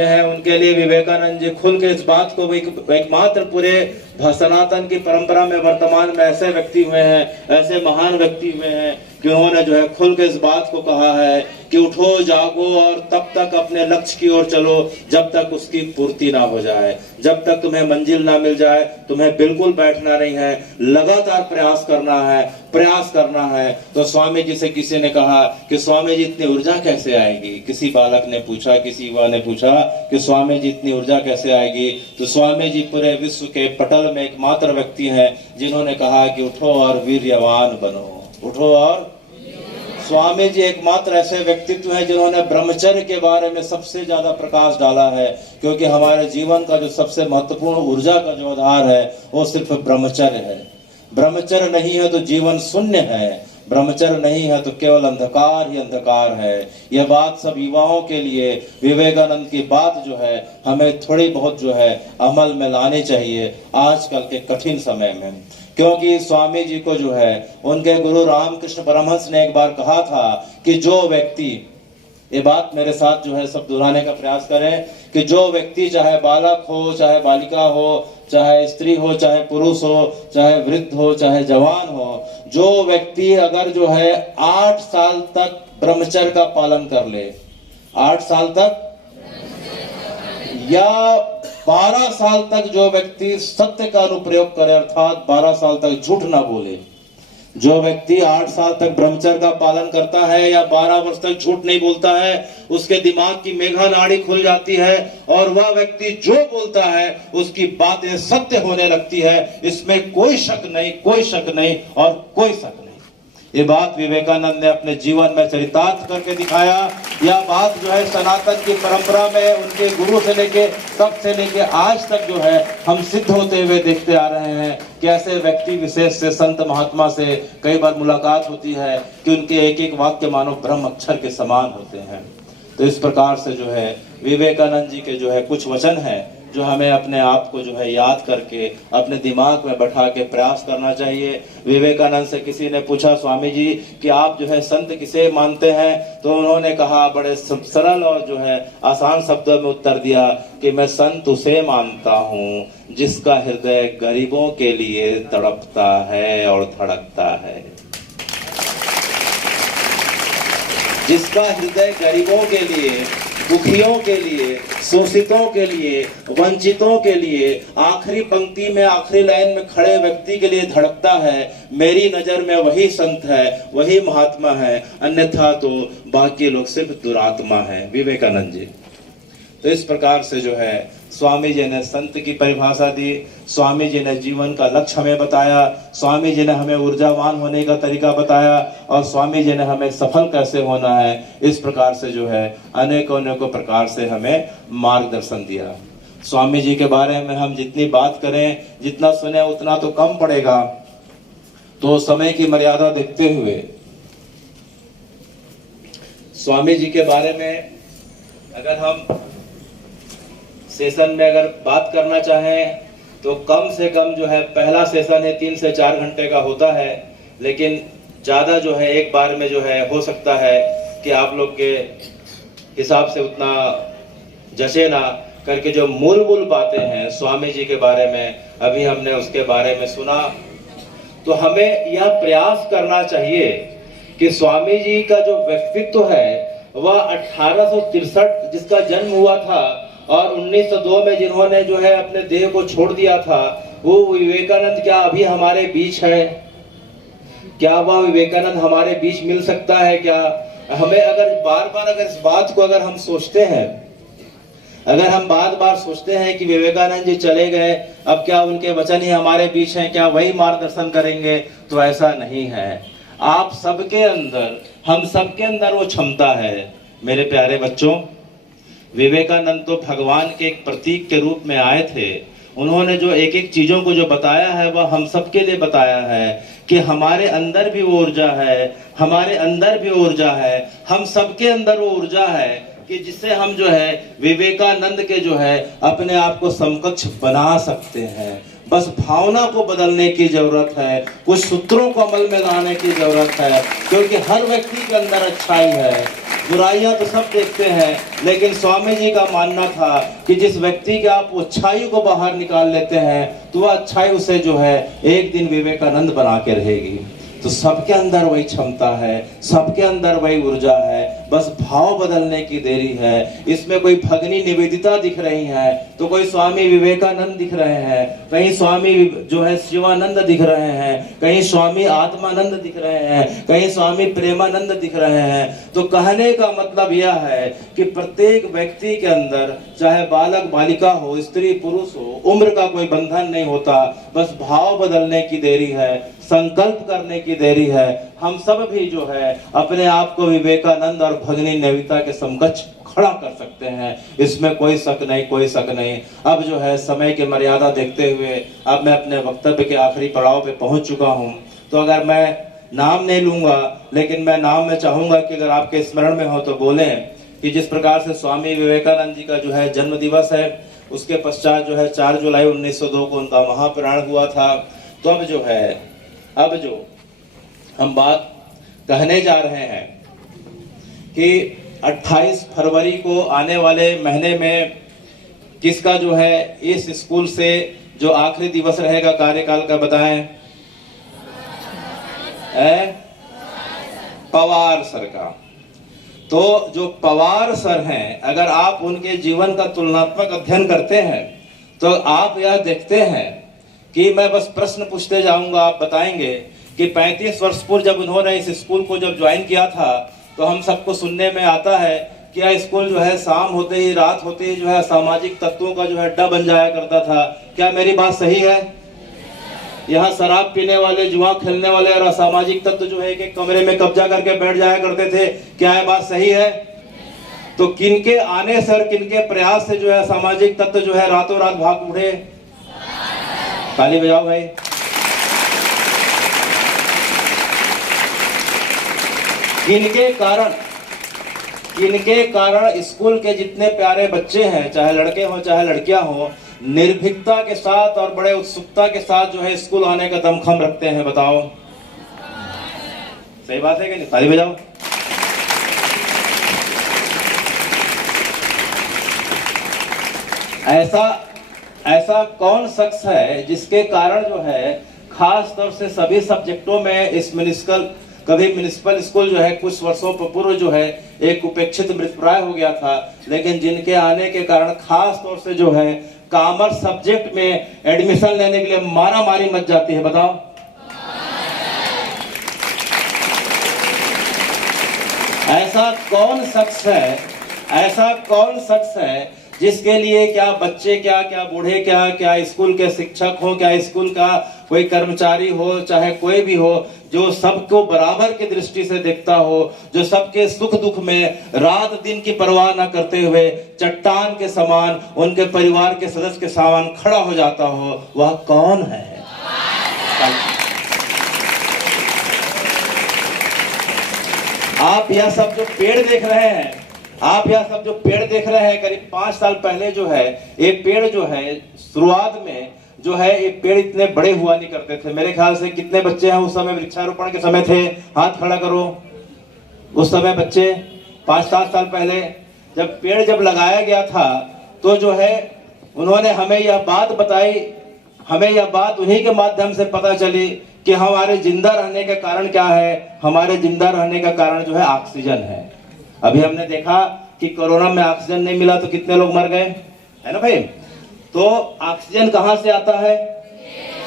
हैं उनके लिए विवेकानंद जी खुल के इस बात को एकमात्र पूरे सनातन की परंपरा में वर्तमान में ऐसे व्यक्ति हुए हैं, ऐसे महान व्यक्ति हुए हैं कि उन्होंने जो है खुल के इस बात को कहा है कि उठो जागो और तब तक अपने लक्ष्य की ओर चलो जब तक उसकी पूर्ति ना हो जाए। जब तक तुम्हें मंजिल ना मिल जाए तुम्हें बिल्कुल बैठना नहीं है, लगातार प्रयास करना है। तो स्वामी जी से किसी ने कहा कि स्वामी जी इतनी ऊर्जा कैसे आएगी? किसी बालक ने पूछा, किसी युवा ने पूछा कि स्वामी जी इतनी ऊर्जा कैसे आएगी? तो स्वामी जी पूरे विश्व के पटल में एकमात्र व्यक्ति हैं जिन्होंने कहा कि उठो और वीर्यवान बनो। उठो और स्वामी जी एकमात्र ऐसे व्यक्तित्व हैं जिन्होंने ब्रह्मचर्य के बारे में सबसे ज्यादा प्रकाश डाला है, क्योंकि हमारे जीवन का जो सबसे महत्वपूर्ण ऊर्जा का जो आधार है वो सिर्फ ब्रह्मचर्य है। ब्रह्मचर्य नहीं है तो जीवन शून्य है, ब्रह्मचर्य नहीं है तो केवल अंधकार ही अंधकार है। यह बात सब युवाओं के लिए विवेकानंद की बात जो है हमें थोड़ी बहुत जो है अमल में लानी चाहिए आजकल के कठिन समय में। क्योंकि स्वामी जी को जो है उनके गुरु रामकृष्ण परमहंस ने एक बार कहा था कि जो व्यक्ति, ये बात मेरे साथ जो है सब दोहराने का प्रयास करें, कि जो व्यक्ति चाहे बालक हो, चाहे बालिका हो, चाहे स्त्री हो, चाहे पुरुष हो, चाहे वृद्ध हो, चाहे जवान हो, जो व्यक्ति अगर जो है 8 साल तक ब्रह्मचर्य का पालन कर ले, 8 साल तक या 12 साल तक जो व्यक्ति सत्य का अनुप्रयोग करे, अर्थात 12 साल तक झूठ ना बोले, जो व्यक्ति 8 साल तक ब्रह्मचर्य का पालन करता है या 12 वर्ष तक झूठ नहीं बोलता है, उसके दिमाग की मेघा नाड़ी खुल जाती है और वह व्यक्ति जो बोलता है उसकी बातें सत्य होने लगती है। इसमें कोई शक नहीं और कोई शक नहीं। ये बात विवेकानंद ने अपने जीवन में चरितार्थ करके दिखाया। यह बात जो है सनातन की परंपरा में उनके गुरु से लेके तब से लेके आज तक जो है हम सिद्ध होते हुए देखते आ रहे हैं कि ऐसे व्यक्ति विशेष से संत महात्मा से कई बार मुलाकात होती है कि उनके एक एक वाक्य मानो ब्रह्म अक्षर के समान होते हैं। तो इस प्रकार से जो है विवेकानंद जी के जो है कुछ वचन है जो हमें अपने आप को जो है याद करके अपने दिमाग में बैठा के प्रयास करना चाहिए। विवेकानंद से किसी ने पूछा, स्वामी जी कि आप जो है संत किसे मानते हैं? तो उन्होंने कहा बड़े सरल और जो है आसान शब्दों में उत्तर दिया कि मैं संत उसे मानता हूँ जिसका हृदय गरीबों के लिए तड़पता है और धड़कता है। जिसका हृदय गरीबों के लिए, दुखियों के लिए, शोषितों के लिए, वंचितों के लिए, आखिरी पंक्ति में आखिरी लाइन में खड़े व्यक्ति के लिए धड़कता है, मेरी नजर में वही संत है, वही महात्मा है, अन्यथा तो बाकी लोग सिर्फ दुरात्मा है। विवेकानंद जी। तो इस प्रकार से जो है स्वामी जी ने संत की परिभाषा दी, स्वामी जी ने जीवन का लक्ष्य हमें बताया, स्वामी जी ने हमें ऊर्जावान होने का तरीका बताया और स्वामी जी ने हमें सफल कैसे होना है, इस प्रकार से जो है अनेकों प्रकार से हमें मार्गदर्शन दिया। स्वामी जी के बारे में हम जितनी बात करें, जितना सुने उतना तो कम पड़ेगा। तो समय की मर्यादा देखते हुए स्वामी जी के बारे में अगर हम सेशन में अगर बात करना चाहें तो कम से कम जो है पहला सेशन है 3 से 4 घंटे का होता है, लेकिन ज़्यादा जो है एक बार में जो है हो सकता है कि आप लोग के हिसाब से उतना जचे ना, करके जो मूल बातें हैं स्वामी जी के बारे में अभी हमने उसके बारे में सुना। तो हमें यह प्रयास करना चाहिए कि स्वामी जी का जो व्यक्तित्व है वह 1863 जिसका जन्म हुआ था और 1902 में जिन्होंने जो है अपने देह को छोड़ दिया था, वो विवेकानंद क्या अभी हमारे बीच है? क्या वह विवेकानंद हमारे बीच मिल सकता है क्या? हमें अगर बार बार अगर इस बात को अगर हम सोचते हैं, अगर हम बार बार सोचते हैं कि विवेकानंद जी चले गए, अब क्या उनके वचन ही हमारे बीच हैं, क्या वही मार्गदर्शन करेंगे? तो ऐसा नहीं है। आप सबके अंदर, हम सबके अंदर वो क्षमता है। मेरे प्यारे बच्चों, विवेकानंद तो भगवान के एक प्रतीक के रूप में आए थे। उन्होंने जो एक एक चीजों को जो बताया है वह हम सबके लिए बताया है कि हमारे अंदर भी वो ऊर्जा है, हमारे अंदर भी ऊर्जा है, हम सबके अंदर वो ऊर्जा है कि जिससे हम जो है विवेकानंद के जो है अपने आप को समकक्ष बना सकते हैं। बस भावना को बदलने की जरूरत है, कुछ सूत्रों को अमल में लाने की जरूरत है, क्योंकि हर व्यक्ति के अंदर अच्छाई है। बुराइयां तो सब देखते हैं, लेकिन स्वामी जी का मानना था कि जिस व्यक्ति के आप अच्छाई को बाहर निकाल लेते हैं तो वह अच्छाई उसे जो है एक दिन विवेकानंद बना के रहेगी। तो सबके अंदर वही क्षमता है, सबके अंदर वही ऊर्जा है, बस भाव बदलने की देरी है। इसमें कोई भगनी निवेदिता दिख रही है, तो कोई स्वामी विवेकानंद दिख रहे हैं, कहीं स्वामी जो है शिवानंद दिख रहे हैं, कहीं स्वामी आत्मानंद दिख रहे हैं, कहीं स्वामी प्रेमानंद दिख रहे हैं। तो कहने का मतलब यह है कि प्रत्येक व्यक्ति के अंदर, चाहे बालक बालिका हो, स्त्री पुरुष हो, उम्र का कोई बंधन नहीं होता, बस भाव बदलने की देरी है, संकल्प करने की देरी है। हम सब भी जो है अपने आप को विवेकानंद और भगनी निवेदिता के समकक्ष खड़ा कर सकते हैं, इसमें कोई शक नहीं, कोई शक नहीं। अब जो है समय की मर्यादा देखते हुए अब मैं अपने वक्तव्य के आखिरी पड़ाव पे पहुंच चुका हूं। तो अगर मैं नाम नहीं लूंगा, लेकिन मैं नाम में चाहूंगा कि अगर आपके स्मरण में हो तो बोलें कि जिस प्रकार से स्वामी विवेकानंद जी का जो है जन्म दिवस है, उसके पश्चात जो है 4 जुलाई 1902 को उनका महाप्राण हुआ था। तो अब जो है, अब जो हम बात कहने जा रहे हैं कि 28 फरवरी को आने वाले महीने में किसका जो है इस स्कूल से जो आखिरी दिवस रहेगा कार्यकाल का, बताएं? पवार सर का। तो जो पवार सर हैं, अगर आप उनके जीवन का तुलनात्मक अध्ययन करते हैं तो आप यह देखते हैं कि मैं बस प्रश्न पूछते जाऊंगा, आप बताएंगे कि 35 वर्ष पूर्व जब उन्होंने इस स्कूल को जब ज्वाइन किया था तो हम सबको सुनने में आता है कि यह स्कूल जो है शाम होते ही, रात होते ही जो है सामाजिक तत्वों का जो है अड्डा बन जाया करता था। क्या मेरी बात सही है? यहाँ शराब पीने वाले, जुआ खेलने वाले और असामाजिक तत्व जो है एक कमरे में कब्जा करके बैठ जाया करते थे। क्या यह बात सही है? तो किनके आने से और किनके प्रयास से जो है सामाजिक तत्व जो है रातों रात भाग उठे? ताली बजाओ भाई। किनके कारण स्कूल के जितने प्यारे बच्चे हैं, चाहे लड़के हो चाहे लड़कियां हो, निर्भीकता के साथ और बड़े उत्सुकता के साथ जो है स्कूल आने का दमखम रखते हैं? बताओ, सही बात है कि नहीं? ताली बजाओ। ऐसा कौन शख्स है जिसके कारण जो है खास तौर से सभी सब्जेक्टों में इस म्युनिसिपल स्कूल जो है कुछ वर्षों पूर्व जो है एक उपेक्षित मृतप्राय हो गया था, लेकिन जिनके आने के कारण खास तौर से जो है कॉमर्स सब्जेक्ट में एडमिशन लेने के लिए मारा मारी मच जाती है? बताओ। ऐसा कौन शख्स है जिसके लिए क्या बच्चे, क्या बूढ़े, क्या स्कूल के शिक्षक हो, क्या स्कूल का कोई कर्मचारी हो, चाहे कोई भी हो, जो सबको बराबर की दृष्टि से देखता हो, जो सबके सुख दुख में रात दिन की परवाह न करते हुए चट्टान के समान उनके परिवार के सदस्य के समान खड़ा हो जाता हो, वह कौन है? आप यह सब जो पेड़ देख रहे हैं, करीब 5 साल पहले जो है ये पेड़ जो है शुरुआत में जो है ये पेड़ इतने बड़े हुआ नहीं करते थे। मेरे ख्याल से कितने बच्चे हैं उस समय वृक्षारोपण के समय थे? हाथ खड़ा करो। उस समय बच्चे 5-7 साल पहले जब पेड़ लगाया गया था तो जो है उन्होंने हमें यह बात बताई, हमें यह बात उन्हीं के माध्यम से पता चली कि हमारे जिंदा रहने का कारण क्या है। हमारे जिंदा रहने का कारण जो है ऑक्सीजन है। अभी हमने देखा कि कोरोना में ऑक्सीजन नहीं मिला तो कितने लोग मर गए। है ना भाई। तो ऑक्सीजन कहाँ से आता है?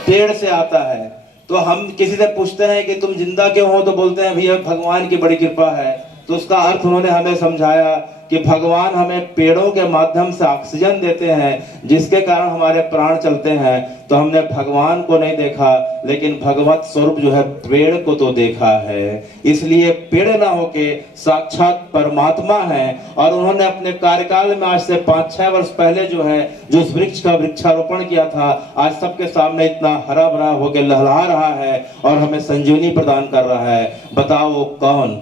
पेड़ से आता है। तो हम किसी से पूछते हैं कि तुम जिंदा क्यों हो, तो बोलते हैं भैया भगवान की बड़ी कृपा है। तो उसका अर्थ उन्होंने हमें समझाया कि भगवान हमें पेड़ों के माध्यम से ऑक्सीजन देते हैं, जिसके कारण हमारे प्राण चलते हैं। तो हमने भगवान को नहीं देखा, लेकिन भगवत स्वरूप जो है पेड़ को तो देखा है। इसलिए पेड़ ना होके साक्षात परमात्मा है। और उन्होंने अपने कार्यकाल में आज से 5-6 वर्ष पहले जो है जो उस वृक्ष का वृक्षारोपण किया था, आज सबके सामने इतना हरा भरा होकर लहरा रहा है और हमें संजीवनी प्रदान कर रहा है। बताओ वो कौन?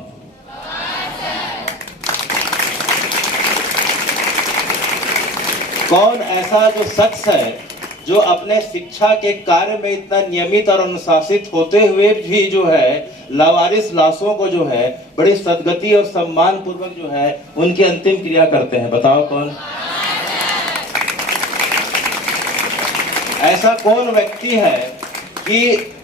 कौन ऐसा जो शख्स है जो अपने शिक्षा के कार्य में इतना नियमित और अनुशासित होते हुए भी जो है लावारिस लाशों को जो है बड़ी सद्गति और सम्मान पूर्वक जो है उनकी अंतिम क्रिया करते हैं? बताओ कौन? ऐसा कौन व्यक्ति है कि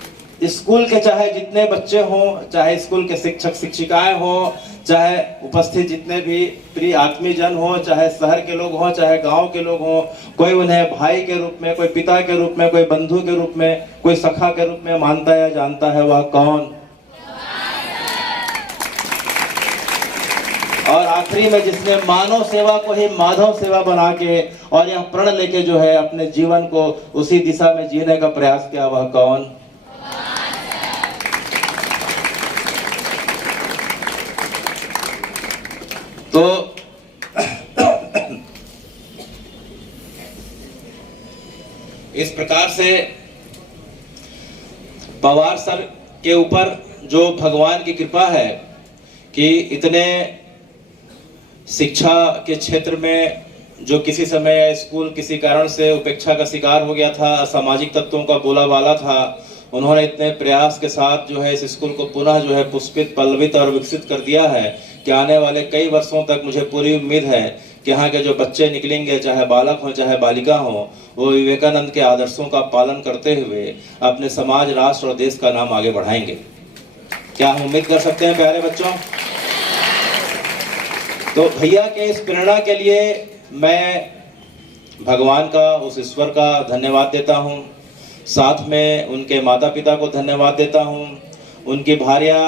स्कूल के चाहे जितने बच्चे हों, चाहे स्कूल के शिक्षक शिक्षिकाएं हों, चाहे उपस्थित जितने भी प्रिय आत्मीजन हो, चाहे शहर के लोग हों, चाहे गांव के लोग हों, कोई उन्हें भाई के रूप में, कोई पिता के रूप में, कोई बंधु के रूप में, कोई सखा के रूप में मानता है या जानता है? वह कौन? और आखिरी में जिसने मानव सेवा को ही माधव सेवा बना के और यह प्रण लेके जो है अपने जीवन को उसी दिशा में जीने का प्रयास किया, वह कौन? तो इस प्रकार से पवार सर के ऊपर जो भगवान की कृपा है कि इतने शिक्षा के क्षेत्र में जो किसी समय स्कूल किसी कारण से उपेक्षा का शिकार हो गया था, सामाजिक तत्वों का बोलाबाला था, उन्होंने इतने प्रयास के साथ जो है इस स्कूल को पुनः जो है पुष्पित, पल्लवित और विकसित कर दिया है कि आने वाले कई वर्षों तक मुझे पूरी उम्मीद है कि यहाँ के जो बच्चे निकलेंगे, चाहे बालक हो चाहे बालिका हो, वो विवेकानंद के आदर्शों का पालन करते हुए अपने समाज, राष्ट्र और देश का नाम आगे बढ़ाएंगे। क्या हम उम्मीद कर सकते हैं प्यारे बच्चों? तो भैया के इस प्रेरणा के लिए मैं भगवान का, उस ईश्वर का धन्यवाद देता हूँ। साथ में उनके माता पिता को धन्यवाद देता हूँ। उनकी भार्या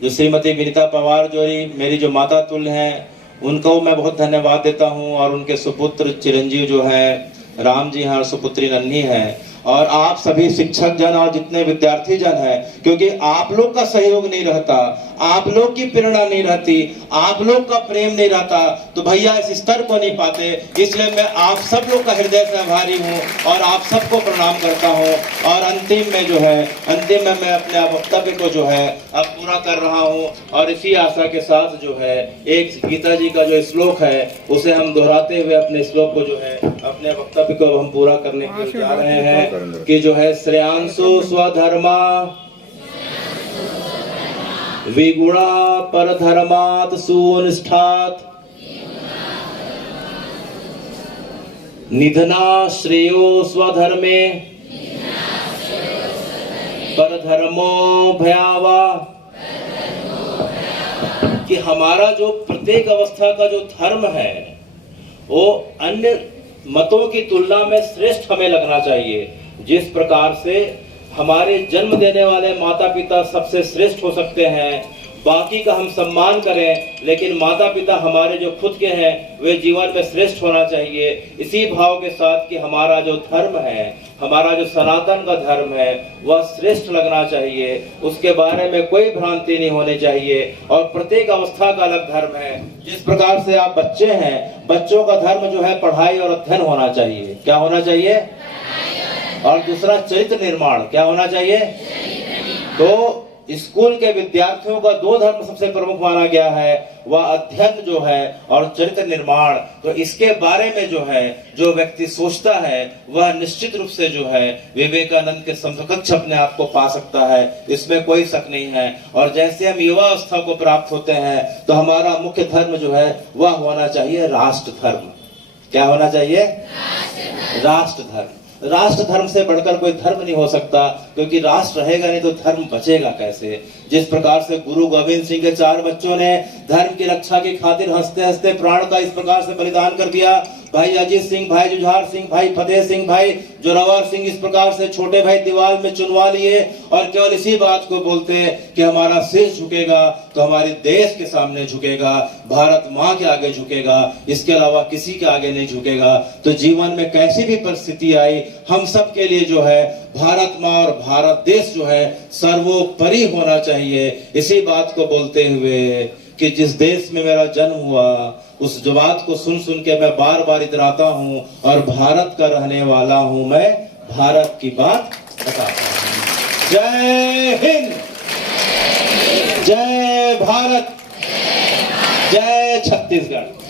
जो श्रीमती विनीता पवार जो मेरी जो माता तुल्य हैं, उनको मैं बहुत धन्यवाद देता हूँ। और उनके सुपुत्र चिरंजीव जो है राम जी हैं और सुपुत्री नन्ही है, और आप सभी शिक्षक जन और जितने विद्यार्थी जन हैं, क्योंकि आप लोग का सहयोग नहीं रहता, आप लोग की प्रेरणा नहीं रहती, आप लोग का प्रेम नहीं रहता, तो भैया इस स्तर को नहीं पाते। इसलिए मैं आप सब लोग का हृदय से आभारी हूँ और आप सबको प्रणाम करता हूँ। और अंतिम में मैं अपने वक्तव्य को जो है अब पूरा कर रहा हूँ, और इसी आशा के साथ जो है एक गीता जी का जो श्लोक है उसे हम दोहराते हुए अपने श्लोक को जो है अपने वक्तव्य को हम पूरा करने के लिए जा रहे हैं कि जो है श्रेयांसु स्वधर्मा विगुणा परधर्मात् सुनिष्ठात् निधना श्रेयो स्वधर्मे परधर्मो भयावा। कि हमारा जो प्रत्येक अवस्था का जो धर्म है वो अन्य मतों की तुलना में श्रेष्ठ हमें लगना चाहिए। जिस प्रकार से हमारे जन्म देने वाले माता पिता सबसे श्रेष्ठ हो सकते हैं, बाकी का हम सम्मान करें, लेकिन माता पिता हमारे जो खुद के हैं वे जीवन में श्रेष्ठ होना चाहिए। इसी भाव के साथ कि हमारा जो धर्म है, हमारा जो सनातन का धर्म है, वह श्रेष्ठ लगना चाहिए, उसके बारे में कोई भ्रांति नहीं होनी चाहिए। और प्रत्येक अवस्था का अलग धर्म है। जिस प्रकार से आप बच्चे हैं, बच्चों का धर्म जो है पढ़ाई और अध्ययन होना चाहिए। क्या होना चाहिए? और दूसरा चरित्र निर्माण। क्या होना चाहिए? तो स्कूल के विद्यार्थियों का दो धर्म सबसे प्रमुख माना गया है, वह अध्ययन जो है और चरित्र निर्माण। तो इसके बारे में जो है जो व्यक्ति सोचता है वह निश्चित रूप से जो है विवेकानंद के समकक्ष अपने आप को पा सकता है, इसमें कोई शक नहीं है। और जैसे हम युवा अवस्था को प्राप्त होते हैं तो हमारा मुख्य धर्म जो है वह होना चाहिए राष्ट्र धर्म। क्या होना चाहिए? राष्ट्र धर्म। राष्ट्र धर्म से बढ़कर कोई धर्म नहीं हो सकता, क्योंकि राष्ट्र रहेगा नहीं तो धर्म बचेगा कैसे। जिस प्रकार से गुरु गोविंद सिंह के 4 बच्चों ने धर्म की रक्षा की खातिर हंसते हंसते प्राण का इस प्रकार से बलिदान कर दिया, भाई अजीत सिंह, भाई जुझार सिंह, भाई फतेह सिंह, भाई जोरावर सिंह, इस प्रकार से छोटे भाई दीवार में चुनवा लिए और केवल इसी बात को बोलते हैं कि हमारा सिर झुकेगा तो हमारे देश के सामने झुकेगा, भारत माँ के आगे झुकेगा, इसके अलावा किसी के आगे नहीं झुकेगा। तो जीवन में कैसी भी परिस्थिति आई, हम सब के लिए जो है भारत माँ और भारत देश जो है सर्वोपरि होना चाहिए। इसी बात को बोलते हुए कि जिस देश में मेरा जन्म हुआ उस जो बात को सुन सुन के मैं बार बार इतराता हूँ और भारत का रहने वाला हूँ, मैं भारत की बात बताता हूँ। जय हिंद, जय भारत, जय छत्तीसगढ़।